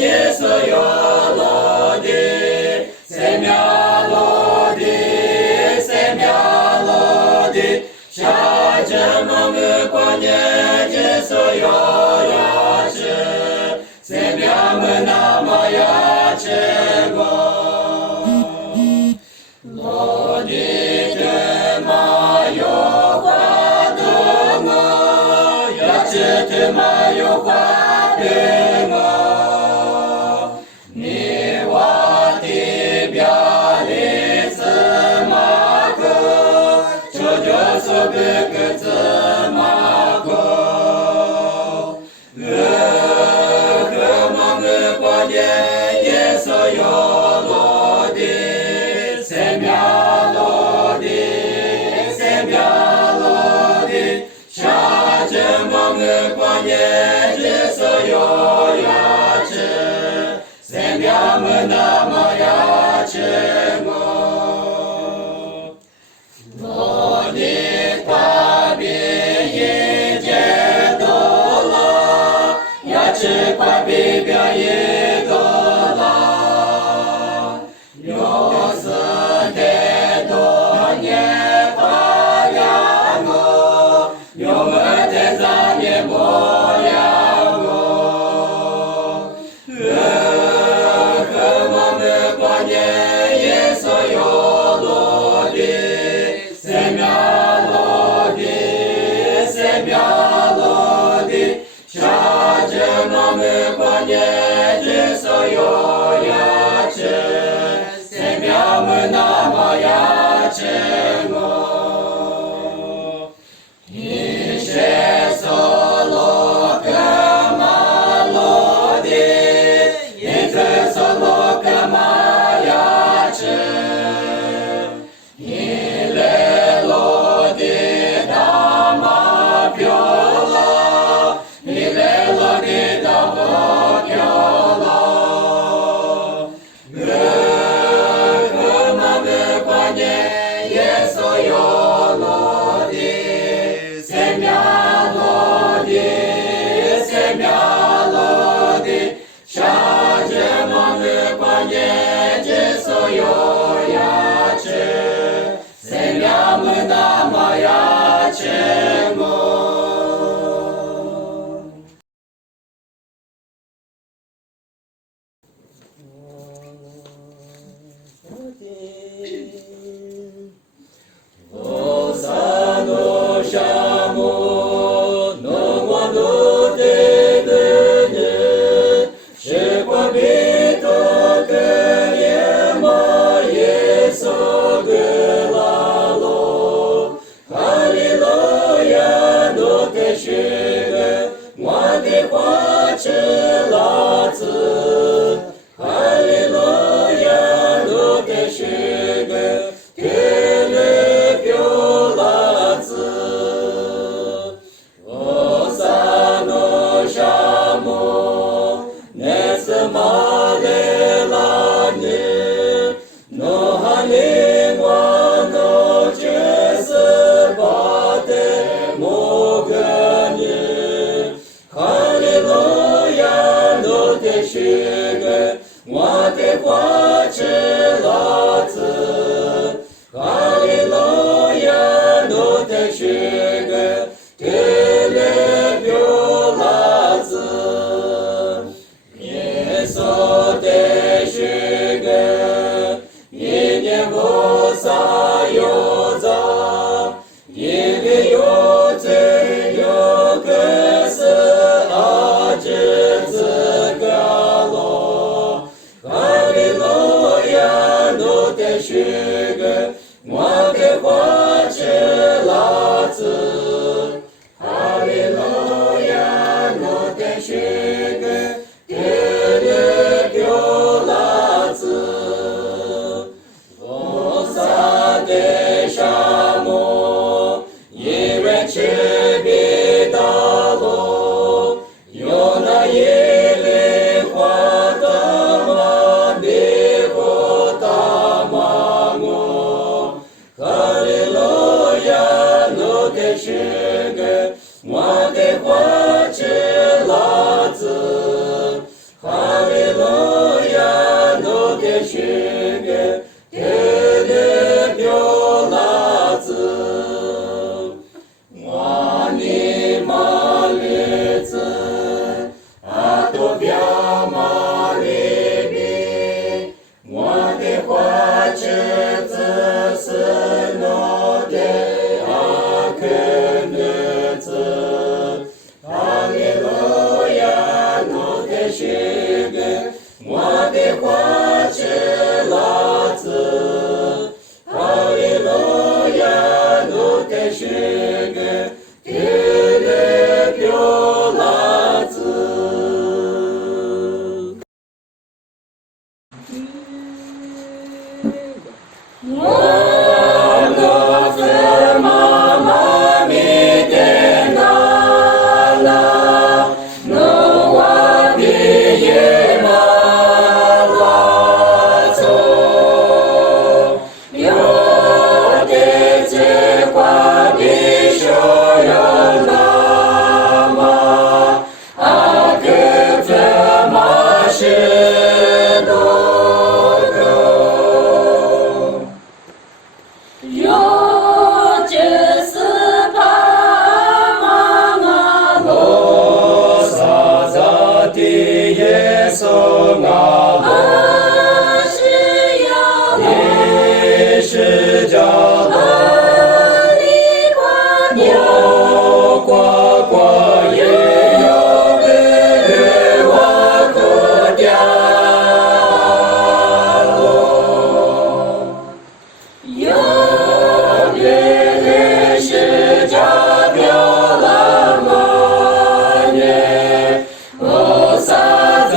예수 요로디 세미알로디 샤즈몸을 권예 예수 요야치 세명은 남아야치고 로디드마요 화등어 야치드마요 화등어 니와 디비아리스마고 조조소 그끄즈마고 ce kwa Biblia idola. Eu sunt Edonie paleango, eu mă dezanie moleango. Că mă măcoane ieso eu lodi, semia lodi, șage mă măcoane ieso eu iace, semia mâna mă iace mo. Iște solo că mă lodi, intră solo că mă iace. Ile lodi da mă viola, ile lodi da mă viola. Că mă măcoane ieso eu lodi, semia lodi, șage mă măcoane ieso eu iace, semia mâna mă iace mo. O să nu șamu, nu mă nu te dăne, și păbito că e mai e so gălalo. Haliluia, nu te șegă, moate face lață. Haliluia, nu te șegă, Kele piolață. O să nu șamu, ne să male la ne, nu halingua nu ce să bate mogăne. Haleluia, nu te șegă, moate face lață. Haleluia, nu te șegă, Kele piolață. Ieso te șegă, e nevosa ioza, e ioțe eu că să ageță galo. Haleluia, nu te șegă, moate face lață. Haleluia, nu te șegă, Kele piolață. O să te șamu, ive ce bidalo, iona ele hoata ma bihota mango. Haleluia, nu te șegă, moate face lață. Haleluia, nu te șegă, Kele piolață. Animaleță, a tu via malibi, moate faceță să nu te acăneță. Aleluia, nu te șegă, moate face lață. Aleluia, nu te șegă, Kele piolață. 耶稣啊，阿是呀你是家的阿里瓜鸟，我呱呱也有的我可掉落，有的是家表了嘛耶，哦萨扎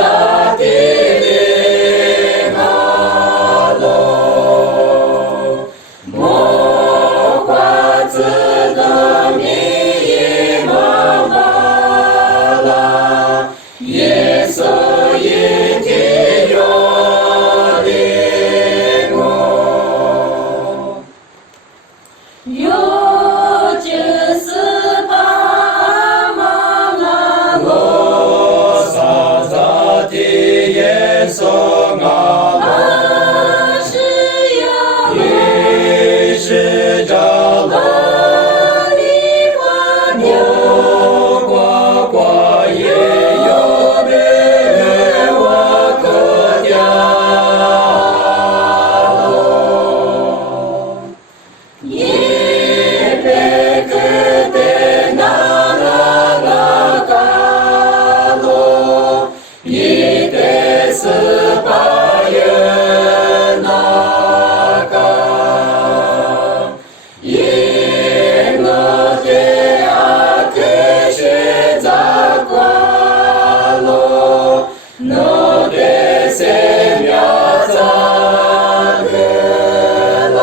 地里那罗，莫瓜子的米妈妈啦，耶稣因天有灵我。有就是把妈妈我撒撒的耶稣啊，阿是呀你是家的阿里瓜鸟，我呱呱也有的我可掉落。耶贝克的那嘎罗，伊的是巴耶那嘎，耶我的阿克是扎瓜罗，我的生命扎的啦。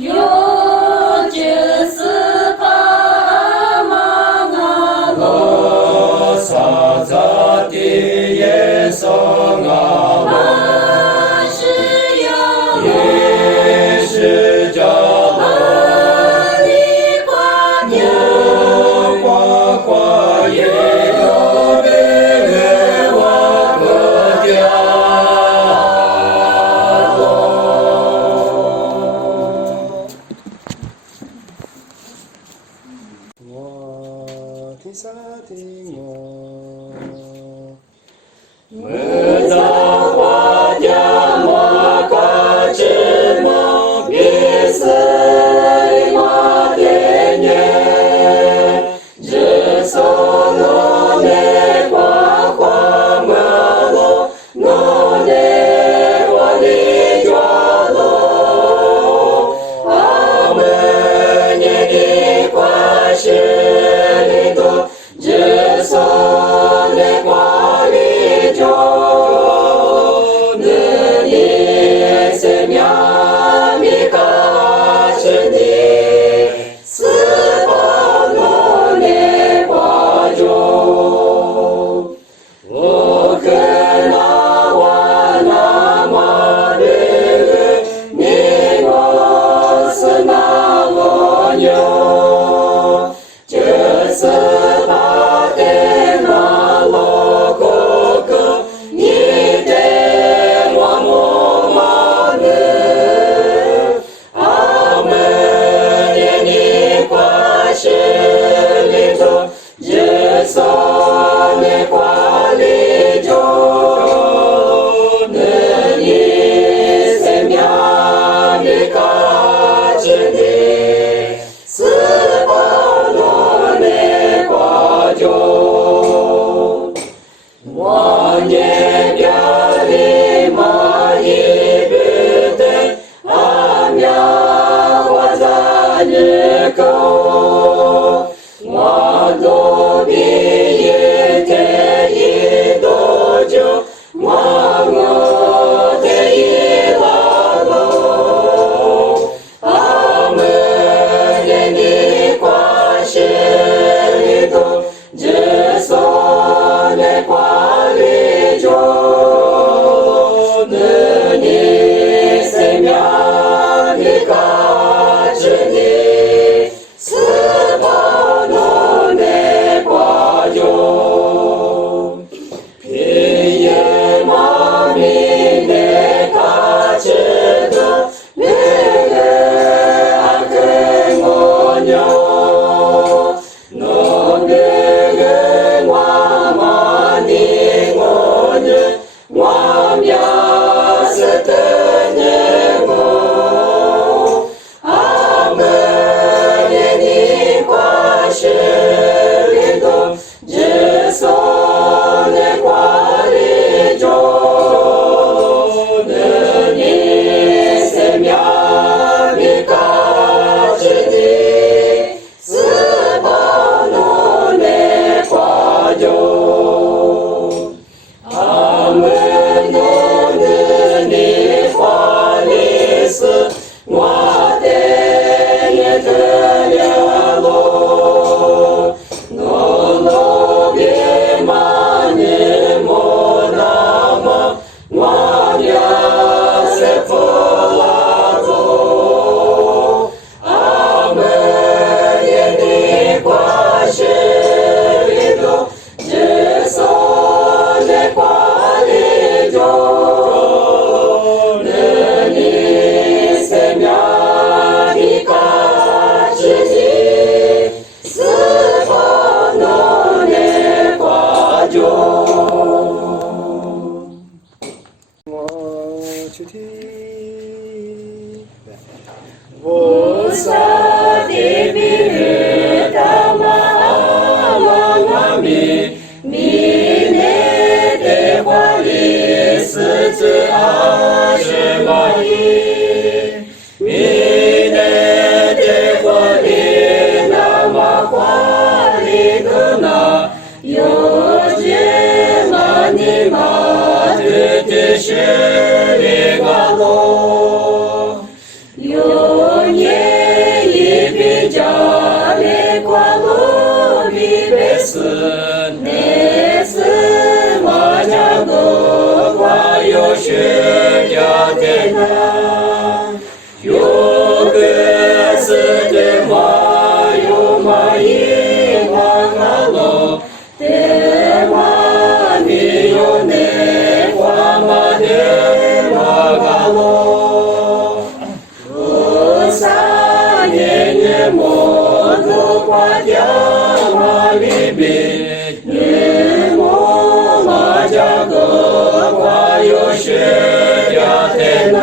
有就是把妈妈罗，我撒撒的耶稣啊，阿是呀你是家的阿里瓜鸟，我呱呱也有的我可掉落。我听萨听我，我造花家莫卡芝麻，别死马天年，只所罗内花花马罗，罗内我的家罗，阿门耶的瓜是里多，只所内瓜里就，能你生命米卡是你，斯巴罗内瓜就。我跟那瓦那马律，你我是那罗牛，就是他的那罗哥哥，你的我木马律，阿门耶你瓜是里头，只所内瓜里就，能你生命米卡之地，斯巴罗内瓜就。我念表里马一不得，阿苗我在日口，我都比一天一多久，我的一拉路，阿门耶你瓜是里头，只所内瓜里就，能你生命米卡之地，斯巴罗内瓜米，米内的话里是指20万亿，米内的话里那么华丽的那，有这么你妈的是一个路，有年一比较的过路比别是，那是马家的话有学家的那，有个是的马有马一马个路，的马你有那花马的马个路，菩萨年莫都挂掉马里边，年莫马家个挂有学家的那，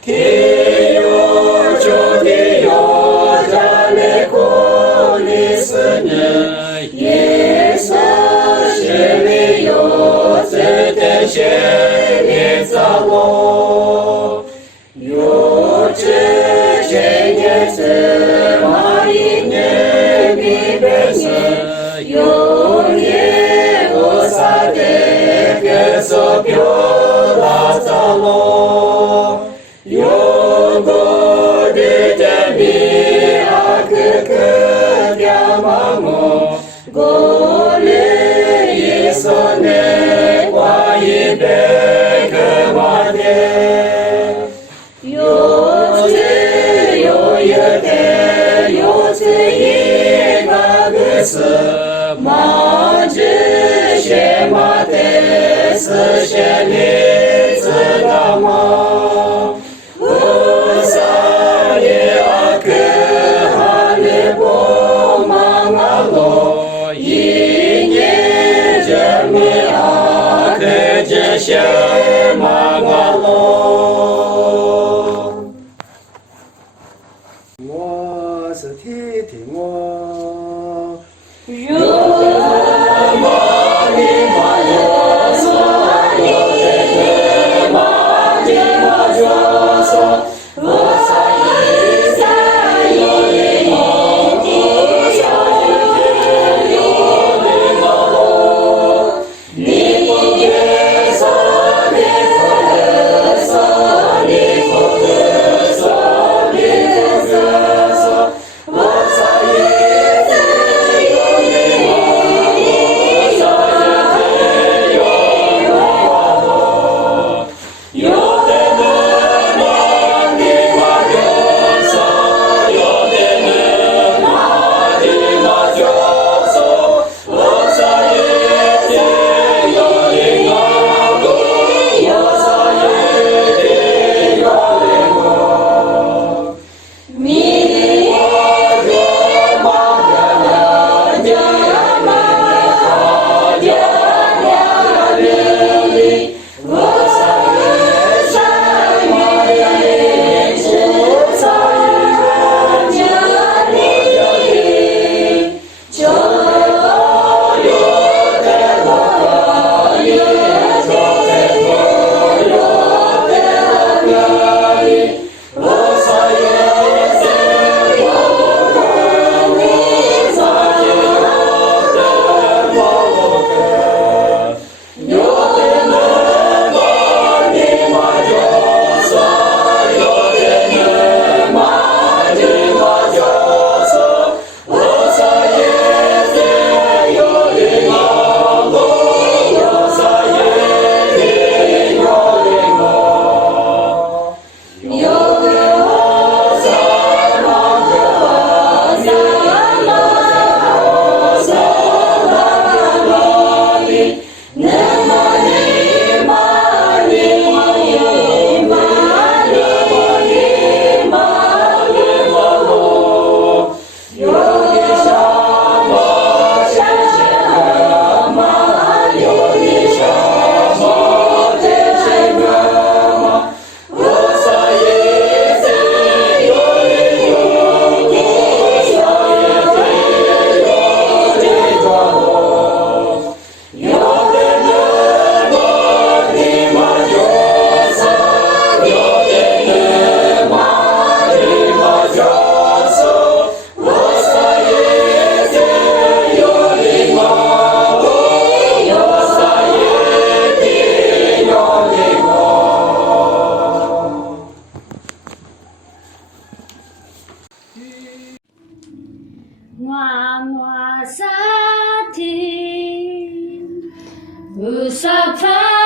天有就天有家里苦里是呢，耶稣是里有这的学里造路，有这些年是马一年比别年，有年我啥的个手表拉造路，有个的米啊个的妈妈，过来一说呢挂一百个马的。有子有一的，有子一个是马子学马的是学你知道吗？菩萨也个哈利波马阿罗，一年这米个这些马阿罗。我是天天我，你 Asati Usapa